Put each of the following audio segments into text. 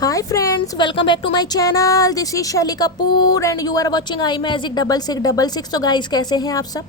Hi friends, welcome back to my channel. This is Shaily Kapoor and you are watching I magic 6666। तो guys, कैसे हैं आप सब?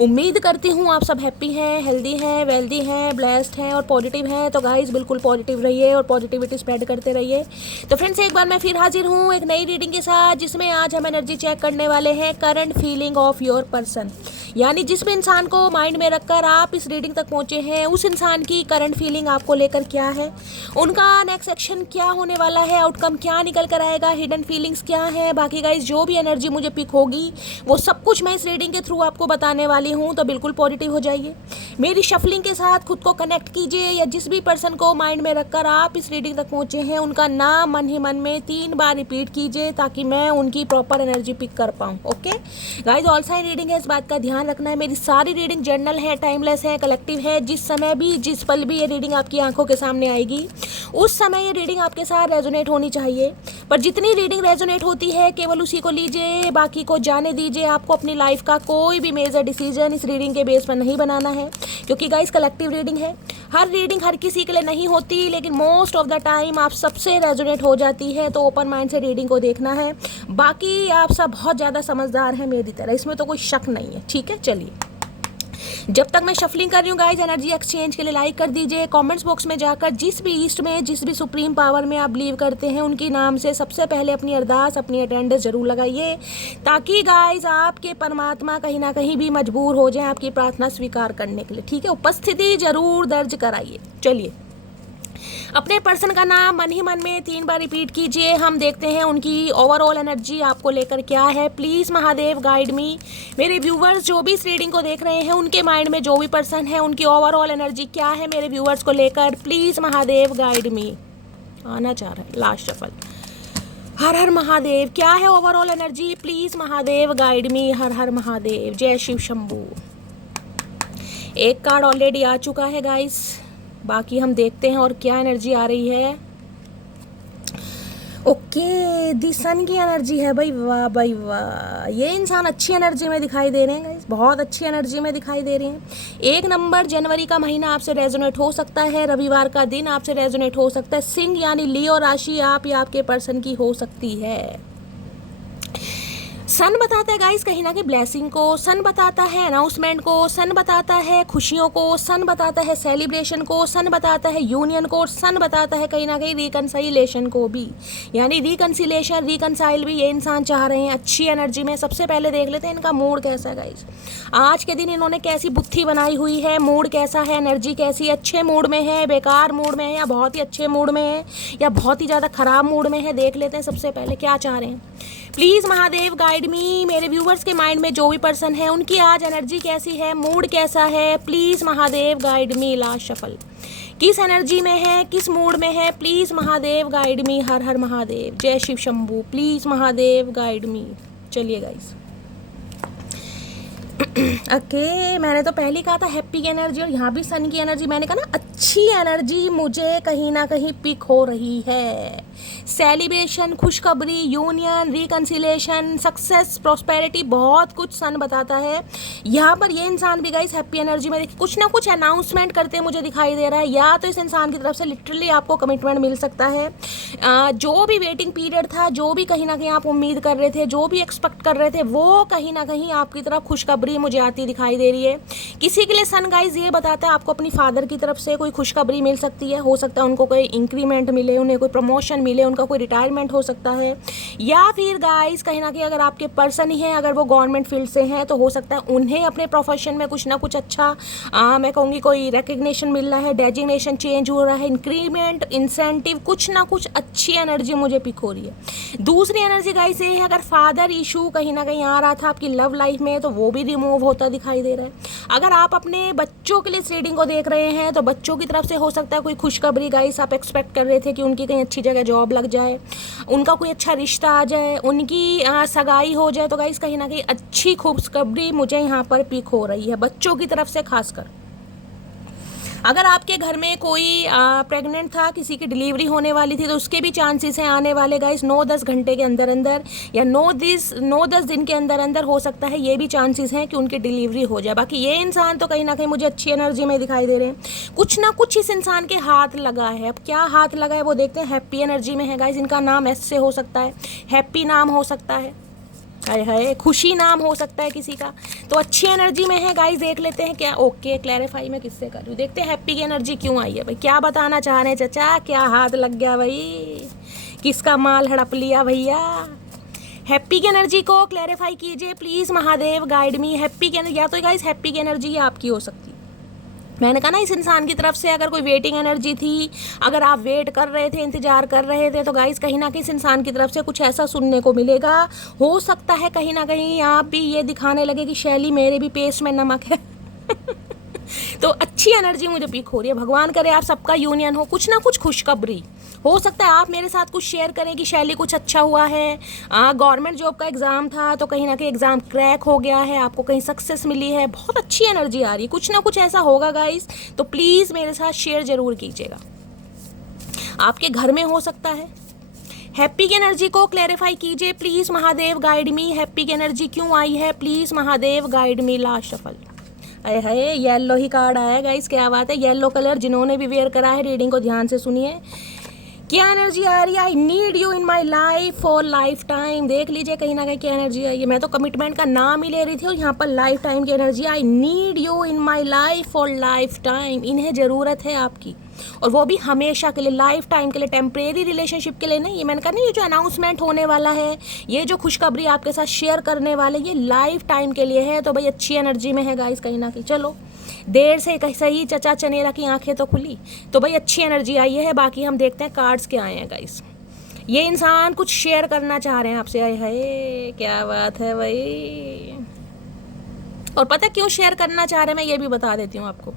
उम्मीद करती हूँ आप सब हैप्पी हैं, हेल्दी हैं, वेल्दी हैं, ब्लेस्ड हैं और पॉजिटिव हैं। तो गाइस, बिल्कुल पॉजिटिव रहिए और पॉजिटिविटी स्प्रेड करते रहिए। तो फ्रेंड्स, एक बार मैं फिर हाजिर हूँ एक नई रीडिंग के साथ, जिसमें आज हम एनर्जी चेक करने वाले हैं current feeling of your person. यानी जिस भी इंसान को माइंड में रखकर आप इस रीडिंग तक पहुंचे हैं, उस इंसान की करंट फीलिंग आपको लेकर क्या है, उनका नेक्स्ट एक्शन क्या होने वाला है, आउटकम क्या निकल कर आएगा, हिडन फीलिंग्स क्या है। बाकी गाइस, जो भी एनर्जी मुझे पिक होगी वो सब कुछ मैं इस रीडिंग के थ्रू आपको बताने वाली हूँ। तो बिल्कुल पॉजिटिव हो जाइए, मेरी शफलिंग के साथ खुद को कनेक्ट कीजिए, या जिस भी पर्सन को माइंड में रखकर आप इस रीडिंग तक पहुंचे हैं उनका नाम मन ही मन में 3 बार रिपीट कीजिए, ताकि मैं उनकी प्रॉपर एनर्जी पिक कर पाऊँ। Okay guys, all sign reading है, इस बात का ध्यान रखना है। मेरी सारी रीडिंग जर्नल है, टाइमलेस है, कलेक्टिव है। जिस समय भी, जिस पल भी ये रीडिंग आपकी आंखों के सामने आएगी, उस समय ये रीडिंग आपके साथ रेजोनेट होनी चाहिए। पर जितनी रीडिंग रेजोनेट होती है केवल उसी को लीजिए, बाकी को जाने दीजिए। आपको अपनी लाइफ का कोई भी मेजर डिसीजन इस रीडिंग के बेस पर नहीं बनाना है, क्योंकि गाइस कलेक्टिव रीडिंग है। हर रीडिंग हर किसी के लिए नहीं होती, लेकिन मोस्ट ऑफ द टाइम आप सबसे रेजोनेट हो जाती है। तो ओपन माइंड से रीडिंग को देखना है। बाकी आप सब बहुत ज़्यादा समझदार हैं मेरी तरह, इसमें तो कोई शक नहीं है। ठीक है, चलिए। जब तक मैं शफलिंग कर रही हूँ गाइज, एनर्जी एक्सचेंज के लिए लाइक कर दीजिए। कमेंट्स बॉक्स में जाकर जिस भी ईस्ट में, जिस भी सुप्रीम पावर में आप बिलीव करते हैं, उनके नाम से सबसे पहले अपनी अरदास, अपनी अटेंडेंस जरूर लगाइए, ताकि गाइज आपके परमात्मा कहीं ना कहीं भी मजबूर हो जाए आपकी प्रार्थना स्वीकार करने के लिए। ठीक है, उपस्थिति जरूर दर्ज कराइए। चलिए, अपने पर्सन का नाम मन ही मन में 3 बार रिपीट कीजिए। हम देखते हैं उनकी ओवरऑल एनर्जी आपको लेकर क्या है। प्लीज़ महादेव गाइड मी। मेरे व्यूवर्स जो भी इस रीडिंग को देख रहे हैं, उनके माइंड में जो भी पर्सन है, उनकी ओवरऑल एनर्जी क्या है मेरे व्यूवर्स को लेकर। Please Mahadev guide me. आना चाह रहा है लास्ट शफल। हर हर महादेव, क्या है overall energy? Please Mahadev guide me. हर हर महादेव, जय शिव शंभू। एक कार्ड ऑलरेडी आ चुका है गाइस, बाकी हम देखते हैं और क्या एनर्जी आ रही है। ओके, दी सन की एनर्जी है भाई। वाह भाई वाह, ये इंसान अच्छी एनर्जी में दिखाई दे रहे हैं गाइस, बहुत अच्छी एनर्जी में दिखाई दे रहे हैं। 1 नंबर जनवरी का महीना आपसे रेजोनेट हो सकता है, रविवार का दिन आपसे रेजोनेट हो सकता है। सिंह यानी लियो राशि आप या आपके पर्सन की हो सकती है। सन बताता है गाइस कहीं ना कहीं ब्लेसिंग को, सन बताता है अनाउंसमेंट को, सन बताता है खुशियों को, सन बताता है सेलिब्रेशन को, सन बताता है यूनियन को, सन बताता है कहीं ना कहीं रिकनसाइलेशन को भी। यानी रिकनसिलेशन, रिकनसाइल भी ये इंसान चाह रहे हैं अच्छी एनर्जी में। सबसे पहले देख लेते हैं इनका मूड कैसा है गाइस। आज के दिन इन्होंने कैसी बुद्धि बनाई हुई है, मूड कैसा है, एनर्जी कैसी, अच्छे मूड में है, बेकार मूड में है, या बहुत ही अच्छे मूड में है, या बहुत ही ज़्यादा खराब मूड में है। देख लेते हैं सबसे पहले क्या चाह रहे हैं। प्लीज़ महादेव गाइड मी। मेरे व्यूवर्स के माइंड में जो भी पर्सन है, उनकी आज एनर्जी कैसी है, मूड कैसा है। Please Mahadev guide me. Last shuffle, किस एनर्जी में है, किस मूड में है। Please Mahadev guide me. हर हर महादेव, जय Shiv Shambhu. Please Mahadev guide me. चलिए गाइस, ओके मैंने तो पहले कहा था हैप्पी की एनर्जी, और यहाँ भी सन की एनर्जी। मैंने कहा ना अच्छी एनर्जी मुझे कहीं ना कहीं पिक हो रही है। सेलिब्रेशन, खुशखबरी, यूनियन, रिकन्सिलेशन, सक्सेस, प्रॉस्पेरिटी, बहुत कुछ सन बताता है। यहाँ पर ये इंसान भी गाइस हैप्पी एनर्जी में देखिए कुछ ना कुछ अनाउंसमेंट करते मुझे दिखाई दे रहा है। या तो इस इंसान की तरफ से लिटरली आपको कमिटमेंट मिल सकता है। जो भी वेटिंग पीरियड था, जो भी कहीं ना कहीं आप उम्मीद कर रहे थे, जो भी एक्सपेक्ट कर रहे थे, वो कहीं ना कहीं आपकी तरफ खुशखबरी मुझे आती दिखाई दे रही है। किसी के लिए सन गाइस ये बताता है आपको अपनी फादर की तरफ से कोई खुशखबरी मिल सकती है। हो सकता है उनको कोई इंक्रीमेंट मिले, उन्हें कोई प्रमोशन मिले, उनका कोई रिटायरमेंट हो सकता है। या फिर गाइस कहीं ना कहीं अगर आपके पर्सन ही हैं, अगर वो गवर्नमेंट फील्ड से हैं, तो हो सकता है उन्हें अपने प्रोफेशन में कुछ ना कुछ अच्छा मैं कहूँगी कोई रिकग्निशन मिल रहा है, डेजिग्नेशन चेंज हो रहा है, इंक्रीमेंट, इंसेंटिव, कुछ ना कुछ अच्छी एनर्जी मुझे पिक हो रही है। दूसरी एनर्जी गाइस ये है, अगर फादर इशू कहीं ना कहीं आ रहा था आपकी लव लाइफ में, तो वो भी रिमूव होता दिखाई दे रहा है। अगर आप अपने बच्चों के लिए इस रीडिंग को देख रहे हैं, तो बच्चों की तरफ से हो सकता है कोई खुशखबरी गाइस। आप एक्सपेक्ट कर रहे थे कि उनकी कहीं अच्छी जगह जॉब लग जाए, उनका कोई अच्छा रिश्ता आ जाए, उनकी सगाई हो जाए। तो गाइस कहीं ना कहीं अच्छी खुशखबरी मुझे यहाँ पर पिक हो रही है बच्चों की तरफ से खासकर। अगर आपके घर में कोई प्रेग्नेंट था, किसी की डिलीवरी होने वाली थी, तो उसके भी चांसेस हैं आने वाले गाइस 9-10 घंटे के अंदर अंदर या 9-10 दिन के अंदर अंदर हो सकता है, ये भी चांसेस हैं कि उनकी डिलीवरी हो जाए। बाकी ये इंसान तो कहीं ना कहीं मुझे अच्छी एनर्जी में दिखाई दे रहे हैं, कुछ ना कुछ इस इंसान के हाथ लगा है। अब क्या हाथ लगा है वो देखते हैं। हैप्पी एनर्जी में है गाइस, इनका नाम एस से हो सकता है, हैप्पी नाम हो सकता है, हाय हाय खुशी नाम हो सकता है किसी का, तो अच्छी एनर्जी में है गाइस। देख लेते हैं क्या। ओके, क्लैरिफाई मैं किससे कर रही हूँ, देखते हैं हैप्पी की एनर्जी क्यों आई है भाई, क्या बताना चाह रहे हैं चाचा, क्या हाथ लग गया भाई, किसका माल हड़प लिया भैया। हैप्पी की एनर्जी को क्लैरिफाई कीजिए please, Mahadev guide me. Happy की एनर्जी, या तो गाइस हैप्पी की एनर्जी आपकी हो सकती है। मैंने कहा ना, इस इंसान की तरफ से अगर कोई वेटिंग एनर्जी थी, अगर आप वेट कर रहे थे, इंतजार कर रहे थे, तो गाइस कहीं ना कहीं इस इंसान की तरफ से कुछ ऐसा सुनने को मिलेगा। हो सकता है कहीं ना कहीं आप भी ये दिखाने लगे कि शैली मेरे भी पेस्ट में नमक है तो अच्छी एनर्जी मुझे पिक हो रही है। भगवान करे आप सबका यूनियन हो, कुछ ना कुछ खुशखबरी हो सकता है। आप मेरे साथ कुछ शेयर करें कि शैली कुछ अच्छा हुआ है, गवर्नमेंट जॉब का एग्ज़ाम था तो कहीं ना कहीं एग्ज़ाम क्रैक हो गया है, आपको कहीं सक्सेस मिली है, बहुत अच्छी एनर्जी आ रही है, कुछ ना कुछ ऐसा होगा गाइस। तो प्लीज़ मेरे साथ शेयर ज़रूर कीजिएगा। आपके घर में हो सकता है। हैप्पी की एनर्जी को क्लैरिफाई कीजिए please, Mahadev guide me. Happy की एनर्जी क्यों आई है please, Mahadev guide me. Last सफल अरे है, येलो ही कार्ड आया गाइस, क्या बात है। येलो कलर जिन्होंने भी वेयर करा है, रीडिंग को ध्यान से सुनिए। क्या एनर्जी आ रही है, I need you in my life for life time. देख लीजिए कहीं ना कहीं क्या एनर्जी आई है। मैं तो कमिटमेंट का नाम ही ले रही थी और यहाँ पर लाइफ टाइम की energy, I need you in my life for life time. इन्हें ज़रूरत है आपकी, और वो भी हमेशा के लिए, लाइफ टाइम के लिए, टेम्परेरी रिलेशनशिप के लिए नहीं। ये मैंने कहा नहीं, ये जो अनाउंसमेंट होने वाला है, ये जो खुशखबरी आपके साथ शेयर करने वाले, ये लाइफ टाइम के लिए है। तो भाई अच्छी एनर्जी में है गाइस कहीं ना कहीं। चलो देर से सही चचा चनेरा की आंखें तो खुली, तो भाई अच्छी एनर्जी आई है। बाकी हम देखते हैं कार्ड्स क्या आए हैं गाइस। ये इंसान कुछ शेयर करना चाह रहे हैं आपसे, आए हाय क्या बात है भाई। और पता क्यों शेयर करना चाह रहे हैं, मैं ये भी बता देती हूँ आपको।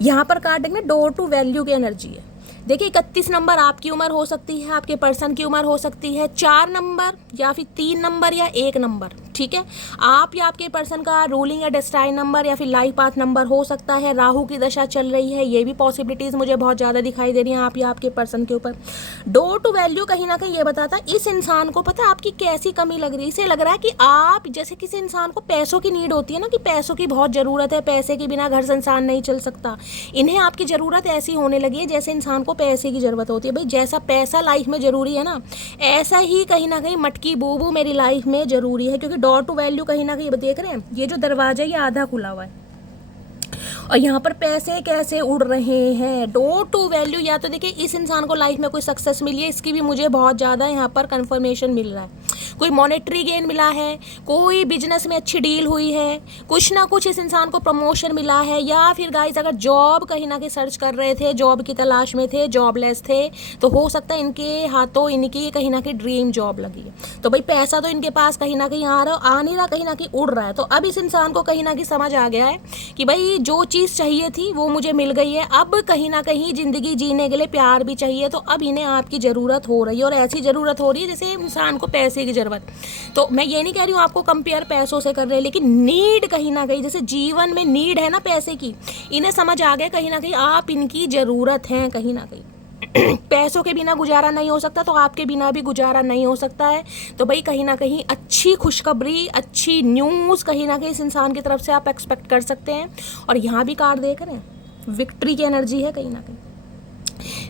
यहाँ पर कार्ड में डोर टू वैल्यू की एनर्जी है। देखिए 31 नंबर आपकी उम्र हो सकती है, आपके पर्सन की उम्र हो सकती है, 4 नंबर या फिर 3 नंबर या 1 नंबर, ठीक है। आप या आपके पर्सन का रूलिंग या डेस्टाइन नंबर या फिर लाइफ पाथ नंबर हो सकता है। राहु की दशा चल रही है, ये भी पॉसिबिलिटीज़ मुझे बहुत ज़्यादा दिखाई दे रही हैं आप या आपके पर्सन के ऊपर। डोर टू वैल्यू कहीं ना कहीं ये बताता है इस इंसान को पता है आपकी कैसी कमी लग रही है। इसे लग रहा है कि आप जैसे किसी इंसान को पैसों की नीड होती है ना, कि पैसों की बहुत ज़रूरत है, पैसे के बिना घर संसार नहीं चल सकता। इन्हें आपकी ज़रूरत ऐसी होने लगी है जैसे इंसान को पैसे की ज़रूरत होती है। भाई जैसा पैसा लाइफ में ज़रूरी है ना, ऐसा ही कहीं ना कहीं मटकी बूबू मेरी लाइफ में ज़रूरी है। क्योंकि डोर टू वैल्यू कहीं ना कहीं देख रहे हैं, ये जो दरवाजा ये आधा खुला हुआ है और यहाँ पर पैसे कैसे उड़ रहे हैं। डोर टू वैल्यू, या तो देखिए इस इंसान को लाइफ में कोई सक्सेस मिली है, इसकी भी मुझे बहुत ज़्यादा यहाँ पर कंफर्मेशन मिल रहा है। कोई मॉनेटरी गेन मिला है, कोई बिजनेस में अच्छी डील हुई है, कुछ ना कुछ इस इंसान को प्रमोशन मिला है। या फिर गाइस अगर जॉब कहीं ना कहीं सर्च कर रहे थे, जॉब की तलाश में थे, जॉबलेस थे, तो हो सकता है इनके हाथों इनकी कहीं ना कहीं ड्रीम जॉब लगी है। तो भाई पैसा तो इनके पास कहीं ना कहीं आ नहीं रहा, कहीं ना कहीं उड़ रहा है। तो अब इस इंसान को कहीं ना कहीं समझ आ गया है कि भाई जो चीज़ चाहिए थी वो मुझे मिल गई है। अब कहीं ना कहीं ज़िंदगी जीने के लिए प्यार भी चाहिए, तो अब इन्हें आपकी ज़रूरत हो रही है, और ऐसी ज़रूरत हो रही है जैसे इंसान को पैसे की ज़रूरत। तो मैं ये नहीं कह रही हूँ आपको कंपेयर पैसों से कर रहे हैं, लेकिन नीड कहीं ना कहीं, जैसे जीवन में नीड है ना पैसे की, इन्हें समझ आ गया कहीं ना कहीं आप इनकी ज़रूरत हैं कहीं ना कहीं। पैसों के बिना गुजारा नहीं हो सकता, तो आपके बिना भी गुजारा नहीं हो सकता है। तो भाई कहीं ना कहीं अच्छी खुशखबरी, अच्छी न्यूज़ कहीं ना कहीं इस इंसान की तरफ से आप एक्सपेक्ट कर सकते हैं। और यहाँ भी कार्ड देख रहे हैं, विक्ट्री की एनर्जी है कहीं ना कहीं,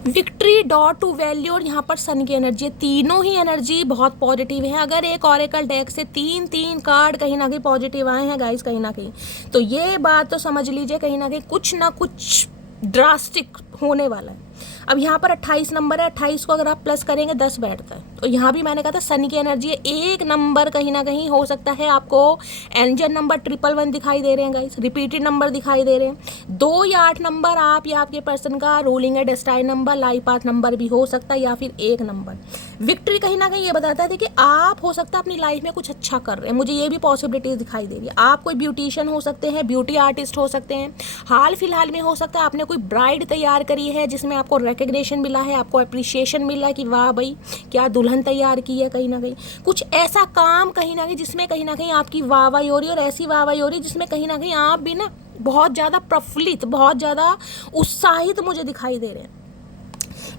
विक्ट्री, डॉट टू वैल्यू, और यहाँ पर सन की एनर्जी है। तीनों ही एनर्जी बहुत पॉजिटिव है। अगर एक ऑरेकल डेक से 3 कार्ड कहीं ना कहीं पॉजिटिव आए हैं गाइस कहीं ना कहीं, तो ये बात तो समझ लीजिए कहीं ना कुछ ड्रास्टिक होने वाला है। अब यहाँ पर 28 नंबर है, 28 को अगर आप प्लस करेंगे 10 बैठता है। तो यहाँ भी मैंने कहा था सन की एनर्जी है। 1 नंबर कहीं ना कहीं हो सकता है आपको एंजल नंबर 111 दिखाई दे रहे हैं गाइस, रिपीटेड नंबर दिखाई दे रहे हैं। 2 या 8 नंबर आप या आपके पर्सन का रूलिंग है destined number, life path number भी हो सकता है, या फिर 1 नंबर। विक्ट्री कहीं ना कहीं ये बताता है कि आप हो सकता है अपनी लाइफ में कुछ अच्छा कर रहे हैं, मुझे ये भी पॉसिबिलिटीज दिखाई दे रही है। आप कोई ब्यूटिशियन हो सकते हैं, ब्यूटी आर्टिस्ट हो सकते हैं, हाल फिलहाल में हो सकता है आपने कोई ब्राइड तैयार करी है जिसमें आपको रिकग्निशन मिला है, आपको अप्रिशिएशन मिला है कि वाह भाई क्या दुल्हन तैयार की है। कहीं ना कहीं कुछ ऐसा काम कहीं ना कहीं जिसमें कहीं ना कहीं आपकी वाहवाही हो रही है, और ऐसी वाहवाही हो रही है जिसमें कहीं ना कहीं आप भी ना बहुत ज़्यादा प्रफुल्लित, बहुत ज़्यादा उत्साहित मुझे दिखाई दे रहे हैं।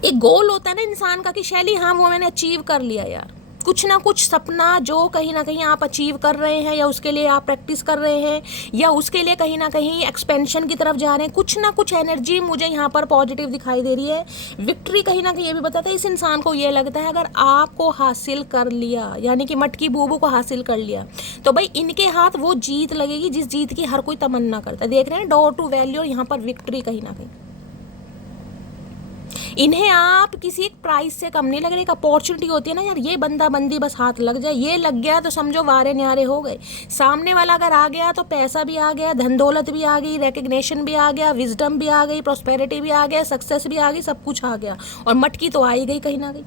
एक गोल होता है ना इंसान का कि शैली हाँ वो मैंने अचीव कर लिया यार, कुछ ना कुछ सपना जो कहीं ना कहीं आप अचीव कर रहे हैं, या उसके लिए आप प्रैक्टिस कर रहे हैं, या उसके लिए कहीं ना कहीं एक्सपेंशन की तरफ जा रहे हैं, कुछ ना कुछ एनर्जी मुझे यहाँ पर पॉजिटिव दिखाई दे रही है। विक्ट्री कहीं ना कहीं ये भी बताता है, इस इंसान को ये लगता है अगर आपको हासिल कर लिया, यानी कि मटकी बूबू को हासिल कर लिया, तो भाई इनके हाथ वो जीत लगेगी जिस जीत की हर कोई तमन्ना करता है। देख रहे हैं डोर टू वैल्यू, और यहाँ पर विक्ट्री कहीं ना कहीं इन्हें आप किसी एक प्राइस से कम नहीं लग रहे। एक अपॉर्चुनिटी होती है ना यार, ये बंदा बंदी बस हाथ लग जाए, ये लग गया तो समझो वारे न्यारे हो गए। सामने वाला अगर आ गया तो पैसा भी आ गया, धन दौलत भी आ गई, रिकग्निशन भी आ गया, विजडम भी आ गई, प्रॉस्पेरिटी भी आ गया, सक्सेस भी आ गई, सब कुछ आ गया, और मटकी तो आ ही गई कहीं ना कहीं।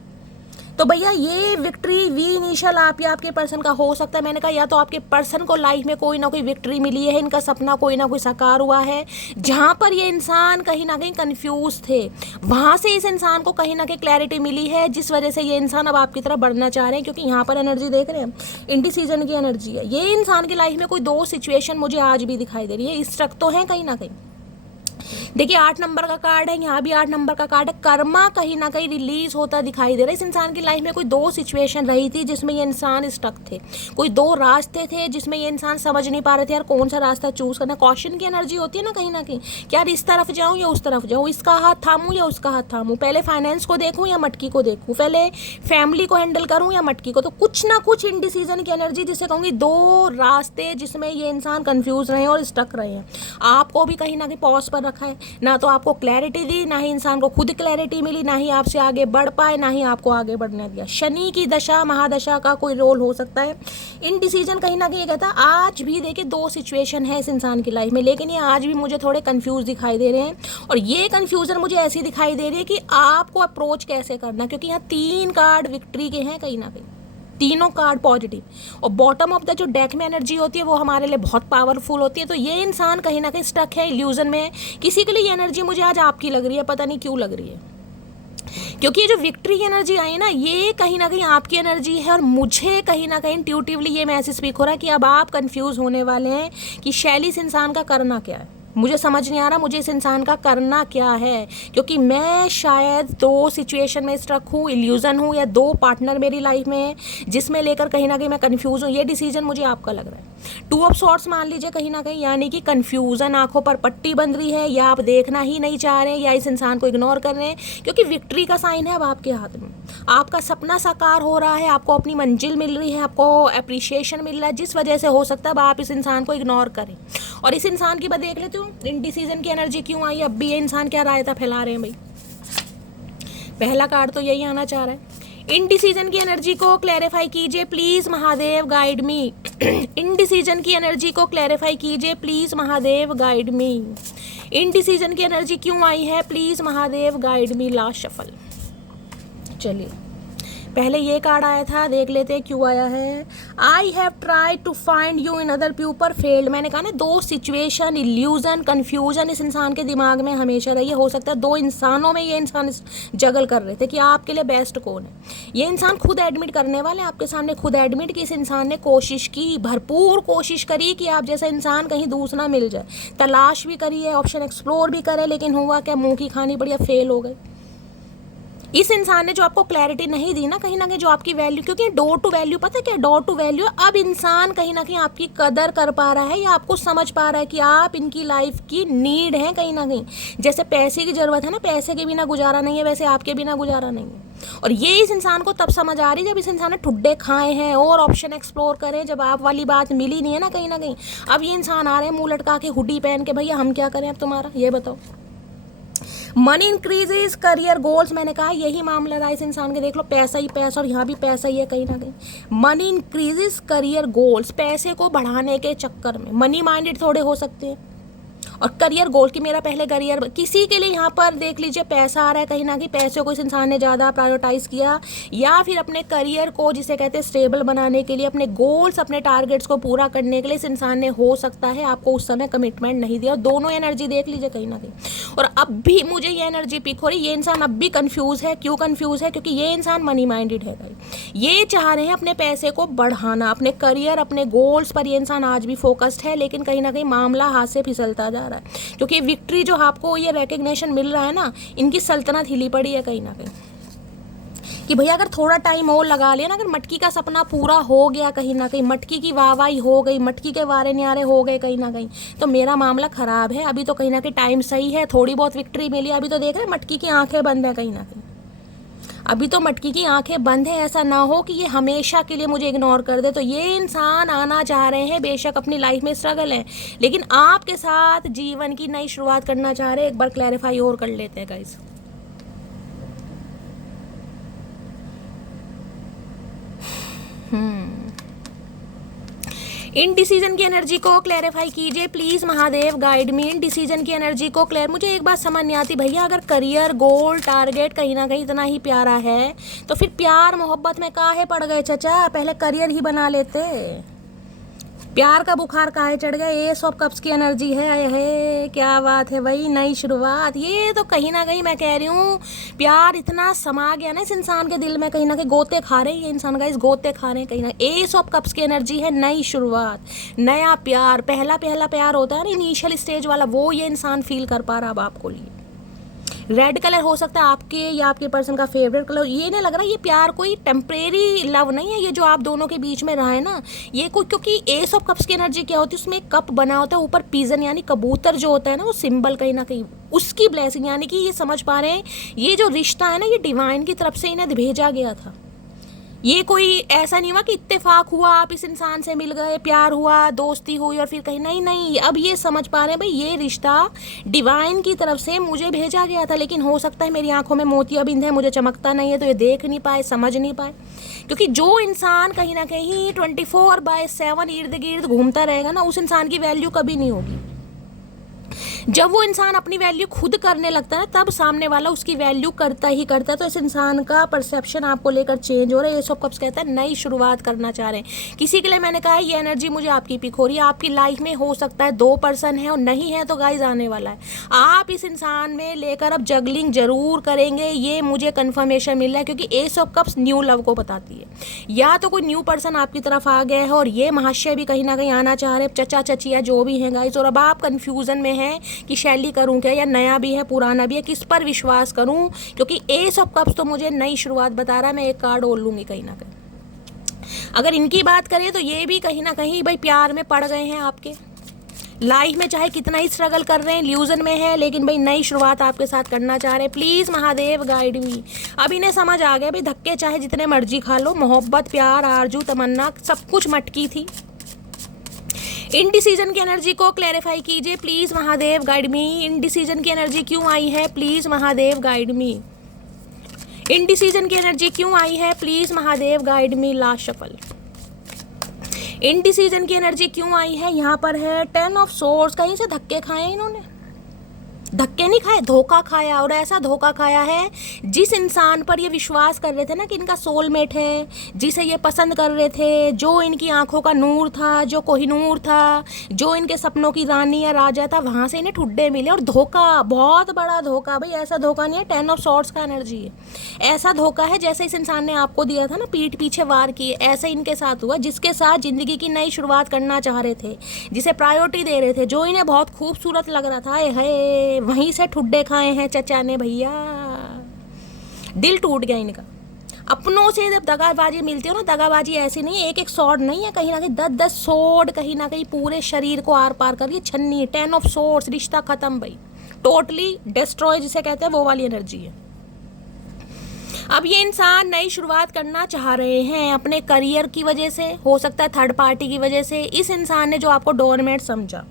तो भैया ये विक्ट्री वी इनिशियल आप या आपके पर्सन का हो सकता है। मैंने कहा या तो आपके पर्सन को लाइफ में कोई ना कोई विक्ट्री मिली है, इनका सपना कोई ना कोई साकार हुआ है, जहाँ पर ये इंसान कहीं ना कहीं कंफ्यूज थे, वहाँ से इस इंसान को कहीं ना कहीं क्लैरिटी मिली है, जिस वजह से ये इंसान अब आपकी तरफ बढ़ना चाह रहे हैं। क्योंकि यहाँ पर एनर्जी देख रहे हैं, इंडिसीजन की एनर्जी है। ये इंसान की लाइफ में कोई दो सिचुएशन मुझे आज भी दिखाई दे रही है, स्ट्रक तो है कहीं ना कहीं। देखिए 8 नंबर का कार्ड है, यहाँ भी 8 नंबर का कार्ड है। कर्मा कहीं ना कहीं रिलीज होता दिखाई दे रहा है। इस इंसान की लाइफ में कोई दो सिचुएशन रही थी जिसमें ये इंसान स्टक थे, कोई दो रास्ते थे जिसमें ये इंसान समझ नहीं पा रहे थे यार कौन सा रास्ता चूज करना। कॉशन की एनर्जी होती है ना कहीं कि यार इस तरफ जाऊँ या उस तरफ जाऊँ, इसका हाथ थामूँ या उसका हाथ थामूँ, पहले फाइनेंस को देखूँ या मटकी को देखूँ, पहले फैमिली को हैंडल करूँ या मटकी को। तो कुछ ना कुछ इंडिसीजन की एनर्जी, जिसे कहूँगी दो रास्ते जिसमें ये इंसान कंफ्यूज रहे हैं और स्टक रहे हैं। आपको भी कहीं ना कहीं पॉज पर रखा है, ना तो आपको क्लैरिटी दी, ना ही इंसान को खुद क्लैरिटी मिली, ना ही आपसे आगे बढ़ पाए, ना ही आपको आगे बढ़ने दिया। शनि की दशा महादशा का कोई रोल हो सकता है। इनडिसीजन कहीं ना कहीं कहता है आज भी देखिए दो सिचुएशन है इस इंसान की लाइफ में, लेकिन ये आज भी मुझे थोड़े कंफ्यूज दिखाई दे रहे हैं। और ये कंफ्यूजन मुझे ऐसी दिखाई दे रही है कि आपको अप्रोच कैसे करना, क्योंकि यहाँ 3 कार्ड विक्ट्री के हैं कहीं ना कहीं, तीनों कार्ड पॉजिटिव, और बॉटम ऑफ द जो डेक में एनर्जी होती है वो हमारे लिए बहुत पावरफुल होती है। तो ये इंसान कहीं ना कहीं स्टक है, इल्यूजन में है। किसी के लिए ये एनर्जी मुझे आज आपकी लग रही है, पता नहीं क्यों लग रही है, क्योंकि ये जो विक्ट्री की एनर्जी आई ना ये कहीं ना कहीं आपकी एनर्जी है। और मुझे कहीं ना कहीं इंट्यूटिवली ये मैसेज स्पीक हो रहा है कि अब आप कंफ्यूज होने वाले हैं कि शैली इस इंसान का करना क्या है। मुझे समझ नहीं आ रहा मुझे इस इंसान का करना क्या है, क्योंकि मैं शायद दो सिचुएशन में स्ट्रक हूँ, इल्यूजन हूँ, या दो पार्टनर मेरी लाइफ में है जिसमें लेकर कहीं ना कहीं मैं कंफ्यूज हूँ। ये डिसीजन मुझे आपका लग रहा है। 2 ऑफ सॉर्ट्स मान लीजिए कहीं ना कहीं, यानी कि कंफ्यूजन, आंखों पर पट्टी बंध रही है, या आप देखना ही नहीं चाह रहे हैं, या इस इंसान को इग्नोर कर रहे हैं, क्योंकि विक्ट्री का साइन है अब आपके हाथ में। आपका सपना साकार हो रहा है, आपको अपनी मंजिल मिल रही है, आपको अप्रिशिएशन मिल रहा है, जिस वजह से हो सकता है अब आप इस इंसान को इग्नोर करें। और इस इंसान की बात देख लेते हो इनडिसीजन की एनर्जी क्यों आई, अब भी ये इंसान क्या रायता फैला रहे हैं भाई। पहला कार्ड तो यही आना चाह रहा है। इनडिसीजन की एनर्जी को क्लैरिफाई कीजिए please Mahadev, guide me. Indecision की एनर्जी को क्लैरिफाई कीजिए please Mahadev, guide me. Indecision की एनर्जी क्यों आई है, please Mahadev guide me. Last shuffle. चलिए पहले ये कार्ड आया था, देख लेते हैं क्यों आया है। I have tried to find you in other people failed. मैंने कहा ना दो सिचुएशन, इल्यूजन, कन्फ्यूजन इस इंसान के दिमाग में हमेशा रही है। हो सकता है दो इंसानों में ये इंसान जगल कर रहे थे कि आपके लिए बेस्ट कौन है। ये इंसान खुद एडमिट करने वाले आपके सामने, खुद एडमिट कि इस इंसान ने कोशिश की, भरपूर कोशिश करी कि आप जैसा इंसान कहीं दूसरा मिल जाए। तलाश भी करी है, ऑप्शन एक्सप्लोर भी करे, लेकिन हुआ क्या, मुँह की खानी बढ़िया फेल हो गई। इस इंसान ने जो आपको क्लैरिटी नहीं दी ना कहीं जो आपकी वैल्यू, क्योंकि डोर टू वैल्यू, पता है क्या डोर टू वैल्यू, अब इंसान कहीं ना कहीं आपकी कदर कर पा रहा है, या आपको समझ पा रहा है कि आप इनकी लाइफ की नीड है कहीं ना कहीं। जैसे पैसे की जरूरत है ना, पैसे के बिना गुजारा नहीं है, वैसे आपके बिना गुजारा नहीं है। और ये इस इंसान को तब समझ आ रही है जब इस इंसान ने ठुड्डे खाए हैं और ऑप्शन एक्सप्लोर करें, जब आप वाली बात मिली नहीं है ना कहीं ना कहीं। अब ये इंसान आ रहे हैं मुंह लटका के, हुडी पहन के, भैया हम क्या करें अब तुम्हारा, ये बताओ। मनी इंक्रीजेस, करियर गोल्स, मैंने कहा यही मामला रहा इस इंसान के। देख लो पैसा ही पैसा, और यहाँ भी पैसा ही है कहीं ना कहीं। मनी इंक्रीजेस, करियर गोल्स, पैसे को बढ़ाने के चक्कर में मनी माइंडेड थोड़े हो सकते हैं। और करियर गोल कि मेरा पहले करियर, किसी के लिए यहाँ पर देख लीजिए पैसा आ रहा है कहीं ना कहीं, पैसे को इस इंसान ने ज़्यादा प्रायोरिटाइज किया, या फिर अपने करियर को जिसे कहते हैं स्टेबल बनाने के लिए, अपने गोल्स, अपने टारगेट्स को पूरा करने के लिए इस इंसान ने हो सकता है आपको उस समय कमिटमेंट नहीं दिया। दोनों एनर्जी देख लीजिए कहीं ना कहीं। और अब भी मुझे ये एनर्जी पिक हो रही, ये इंसान अब भी कन्फ्यूज है। क्यों कन्फ्यूज है, क्योंकि ये इंसान मनी माइंडेड है भाई। ये चाह रहे हैं अपने पैसे को बढ़ाना, अपने करियर, अपने गोल्स पर ये इंसान आज भी फोकस्ड है, लेकिन कहीं ना कहीं मामला हाथ से फिसलता जा आ रहा है, क्योंकि विक्ट्री जो आपको ये रिकग्निशन मिल रहा है ना, इनकी सल्तनत हिली पड़ी है कहीं ना कहीं कि भैया अगर थोड़ा टाइम और लगा लिया ना, अगर मटकी का सपना पूरा हो गया कहीं ना कहीं, मटकी की वाहवाही हो गई, मटकी के वारे न्यारे हो गए कहीं ना कहीं, तो मेरा मामला ख़राब है। अभी तो कहीं ना कहीं टाइम सही है, थोड़ी बहुत विक्ट्री मिली, अभी तो देख रहे हैं मटकी की आंखें बंद है कहीं ना कहीं, अभी तो मटकी की आंखें बंद है। ऐसा ना हो कि ये हमेशा के लिए मुझे इग्नोर कर दे। तो ये इंसान आना चाह रहे हैं, बेशक अपनी लाइफ में स्ट्रगल है, लेकिन आपके साथ जीवन की नई शुरुआत करना चाह रहे हैं। एक बार क्लैरिफाई और कर लेते हैं गाइस। इनडिसीजन की एनर्जी को क्लैरिफाई कीजिए please Mahadev, guide me. Indecision की एनर्जी को क्लियर, मुझे एक बात समझ नहीं आती भैया, अगर करियर गोल टारगेट कहीं ना कहीं इतना ही प्यारा है तो फिर प्यार मोहब्बत में काहे पड़ गए चाचा, पहले करियर ही बना लेते। प्यार का बुखार काहे चढ़ गया? ये सब कब्ज की एनर्जी है, क्या बात है भाई, नई शुरुआत। ये तो कहीं ना कहीं मैं कह रही हूँ प्यार इतना समा गया ना इस इंसान के दिल में, कहीं ना कहीं गोते खा रहे हैं ये इंसान का, इस गोते खा रहे हैं कहीं ना। ये सब कब्ज की एनर्जी है, नई शुरुआत, नया प्यार, पहला प्यार होता है ना इनिशियल स्टेज वाला, वो ये इंसान फील कर पा रहा अब आपको लिए। रेड कलर हो सकता है आपके या आपके पर्सन का फेवरेट कलर। ये नहीं लग रहा ये प्यार कोई टेम्परेरी लव नहीं है, ये जो आप दोनों के बीच में रहा है ना, ये कोई, क्योंकि एस ऑफ कप्स की एनर्जी क्या होती है, उसमें एक कप बना होता है, ऊपर पीजन यानी कबूतर जो होता है ना, वो सिंबल कहीं ना कहीं उसकी ब्लेसिंग, यानी कि ये समझ पा रहे हैं ये जो रिश्ता है ना, ये डिवाइन की तरफ से इन्हें भेजा गया था। ये कोई ऐसा नहीं हुआ कि इत्तेफाक हुआ, आप इस इंसान से मिल गए, प्यार हुआ, दोस्ती हुई और फिर कहीं, नहीं, अब ये समझ पा रहे हैं भाई ये रिश्ता डिवाइन की तरफ से मुझे भेजा गया था। लेकिन हो सकता है मेरी आंखों में मोतियाबिंद है, मुझे चमकता नहीं है, तो ये देख नहीं पाए, समझ नहीं पाए। क्योंकि जो इंसान कहीं ना कहीं 24/7 इर्द गिर्द घूमता रहेगा ना, उस इंसान की वैल्यू कभी नहीं होगी। जब वो इंसान अपनी वैल्यू खुद करने लगता है तब सामने वाला उसकी वैल्यू करता ही करता है। तो इस इंसान का परसेप्शन आपको लेकर चेंज हो रहा है। ये सब कब्स कहता है नई शुरुआत करना चाह रहे हैं। किसी के लिए मैंने कहा है ये एनर्जी मुझे आपकी पिक हो रही है। आपकी लाइफ में हो सकता है 2 पर्सन है और नहीं है तो गाइस आने वाला है। आप इस इंसान में लेकर अब जगलिंग जरूर करेंगे, ये मुझे कन्फर्मेशन मिल रहा है, क्योंकि S of cups new love को बताती है। या तो कोई न्यू पर्सन आपकी तरफ आ गया है और ये महाशय भी कहीं ना कहीं आना चाह रहे हैं, चचा चचिया जो भी हैं गाइस, और अब आप कन्फ्यूजन में हैं कि शैली करूं क्या, या नया भी है पुराना भी है, किस पर विश्वास करूं, क्योंकि एस ऑफ कप्स तो मुझे नई शुरुआत बता रहा है। मैं एक कार्ड और लूंगी कहीं ना कहीं। अगर इनकी बात करें तो ये भी कहीं ना कहीं भाई प्यार में पड़ गए हैं आपके लाइफ में, चाहे कितना ही स्ट्रगल कर रहे हैं, इल्यूजन में है, लेकिन भाई नई शुरुआत आपके साथ करना चाह रहे हैं। प्लीज महादेव गाइड मी। अब इन्हें समझ आ गया भाई धक्के चाहे जितने मर्जी खा लो, मोहब्बत प्यार आरजू तमन्ना सब कुछ मटकी थी। इनडिसीजन की एनर्जी को क्लैरिफाई कीजिए please Mahadev guide me. Indecision की एनर्जी क्यों आई है please Mahadev guide me. Indecision की एनर्जी क्यों आई है please Mahadev guide me. Last shuffle. Indecision की एनर्जी क्यों आई है, यहाँ पर है 10 ऑफ सोर्ड्स। कहीं से धक्के खाए इन्होंने, धक्के नहीं खाए, धोखा खाया। और ऐसा धोखा खाया है जिस इंसान पर ये विश्वास कर रहे थे ना कि इनका सोलमेट है, जिसे ये पसंद कर रहे थे, जो इनकी आंखों का नूर था, जो कोहिनूर था, जो इनके सपनों की रानी या राजा था, वहाँ से इन्हें ठुड्डे मिले। और धोखा, बहुत बड़ा धोखा। भाई ऐसा धोखा नहीं है, 10 ऑफ सॉर्ड्स का एनर्जी है। ऐसा धोखा है जैसे इस इंसान ने आपको दिया था ना, पीठ पीछे वार किए, ऐसे इनके साथ हुआ। जिसके साथ जिंदगी की नई शुरुआत करना चाह रहे थे, जिसे प्रायोरिटी दे रहे थे, जो इन्हें बहुत खूबसूरत लग रहा था, है वहीं से ठुड्डे खाए हैं चचा ने भैया। दिल टूट गया इनका। अपनों से जब दगाबाजी मिलती हो ना, दगाबाजी ऐसी नहीं है, एक सॉर्ड नहीं है, कहीं ना कहीं 10 सॉर्ड कहीं ना कहीं पूरे शरीर को आर पार कर, ये छन्नी 10 ऑफ सॉर्ड्स, रिश्ता खत्म भाई, टोटली डिस्ट्रॉय जिसे कहते हैं, वो वाली एनर्जी है। अब ये इंसान नई शुरुआत करना चाह रहे हैं अपने करियर की वजह से, हो सकता है थर्ड पार्टी की वजह से। इस इंसान ने जो आपको डोरमेट समझा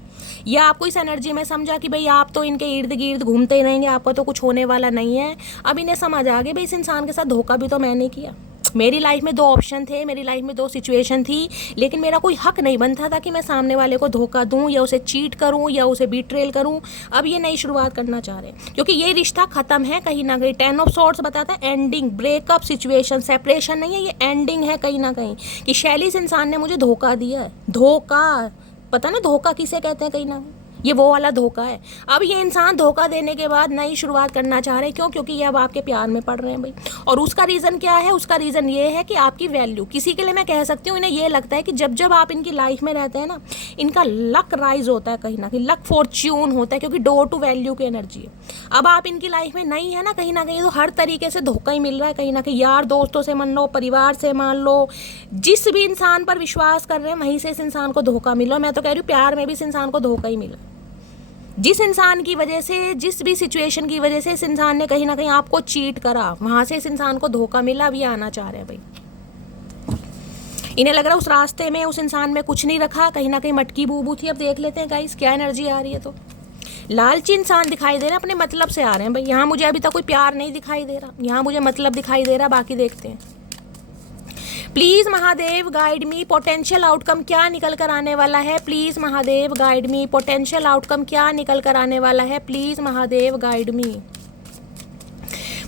या आपको इस एनर्जी में समझा कि भाई आप तो इनके इर्द गिर्द घूमते ही रहेंगे, आपको तो कुछ होने वाला नहीं है। अब इन्हें समझ आ गया भाई इस इंसान के साथ धोखा भी तो मैंने किया। मेरी लाइफ में 2 ऑप्शन थे, मेरी लाइफ में 2 सिचुएशन थी, लेकिन मेरा कोई हक नहीं बनता था कि मैं सामने वाले को धोखा दूं या उसे चीट करूं या उसे बीट्रेल करूं। अब ये नई शुरुआत करना चाह रहे हैं क्योंकि ये रिश्ता खत्म है कहीं ना कहीं। 10 ऑफ सॉर्ड्स बताता है एंडिंग, ब्रेकअप सिचुएशन, सेपरेशन नहीं है, ये एंडिंग है कहीं ना कहीं कि शैली इस इंसान ने मुझे धोखा दिया है। धोखा, पता ना धोखा किसे कहते हैं कहीं ना, ये वो वाला धोखा है। अब ये इंसान धोखा देने के बाद नई शुरुआत करना चाह रहे हैं। क्यों? क्योंकि ये अब आपके प्यार में पड़ रहे हैं भाई। और उसका रीज़न क्या है? उसका रीज़न ये है कि आपकी वैल्यू, किसी के लिए मैं कह सकती हूँ, इन्हें ये लगता है कि जब जब आप इनकी लाइफ में रहते हैं ना, इनका लक राइज होता है, कहीं ना कहीं लक फॉर्च्यून होता है, क्योंकि डोर टू वैल्यू की एनर्जी है। अब आप इनकी लाइफ में नहीं है ना कहीं तो हर तरीके से धोखा ही मिल रहा है। कहीं ना कहीं यार दोस्तों से मान लो, परिवार से मान लो, जिस भी इंसान पर विश्वास कर रहे हैं वहीं से इस इंसान को धोखा मिला। मैं तो कह रही हूँ प्यार में भी इस इंसान को धोखा ही मिला। जिस इंसान की वजह से, जिस भी सिचुएशन की वजह से इस इंसान ने कहीं ना कहीं आपको चीट करा, वहां से इस इंसान को धोखा मिला। अब ये आना चाह रहे हैं भाई। इन्हें लग रहा है उस रास्ते में, उस इंसान में कुछ नहीं रखा, कहीं ना कहीं मटकी बूबू थी। अब देख लेते हैं गाइस क्या एनर्जी आ रही है। तो लालची इंसान दिखाई दे रहे हैं, अपने मतलब से आ रहे हैं भाई। यहाँ मुझे अभी तक कोई प्यार नहीं दिखाई दे रहा, यहाँ मुझे मतलब दिखाई दे रहा। बाकी देखते हैं। Please Mahadev guide me, potential outcome क्या निकल कर आने वाला है। Please Mahadev guide me, potential outcome क्या निकल कर आने वाला है। Please Mahadev guide me,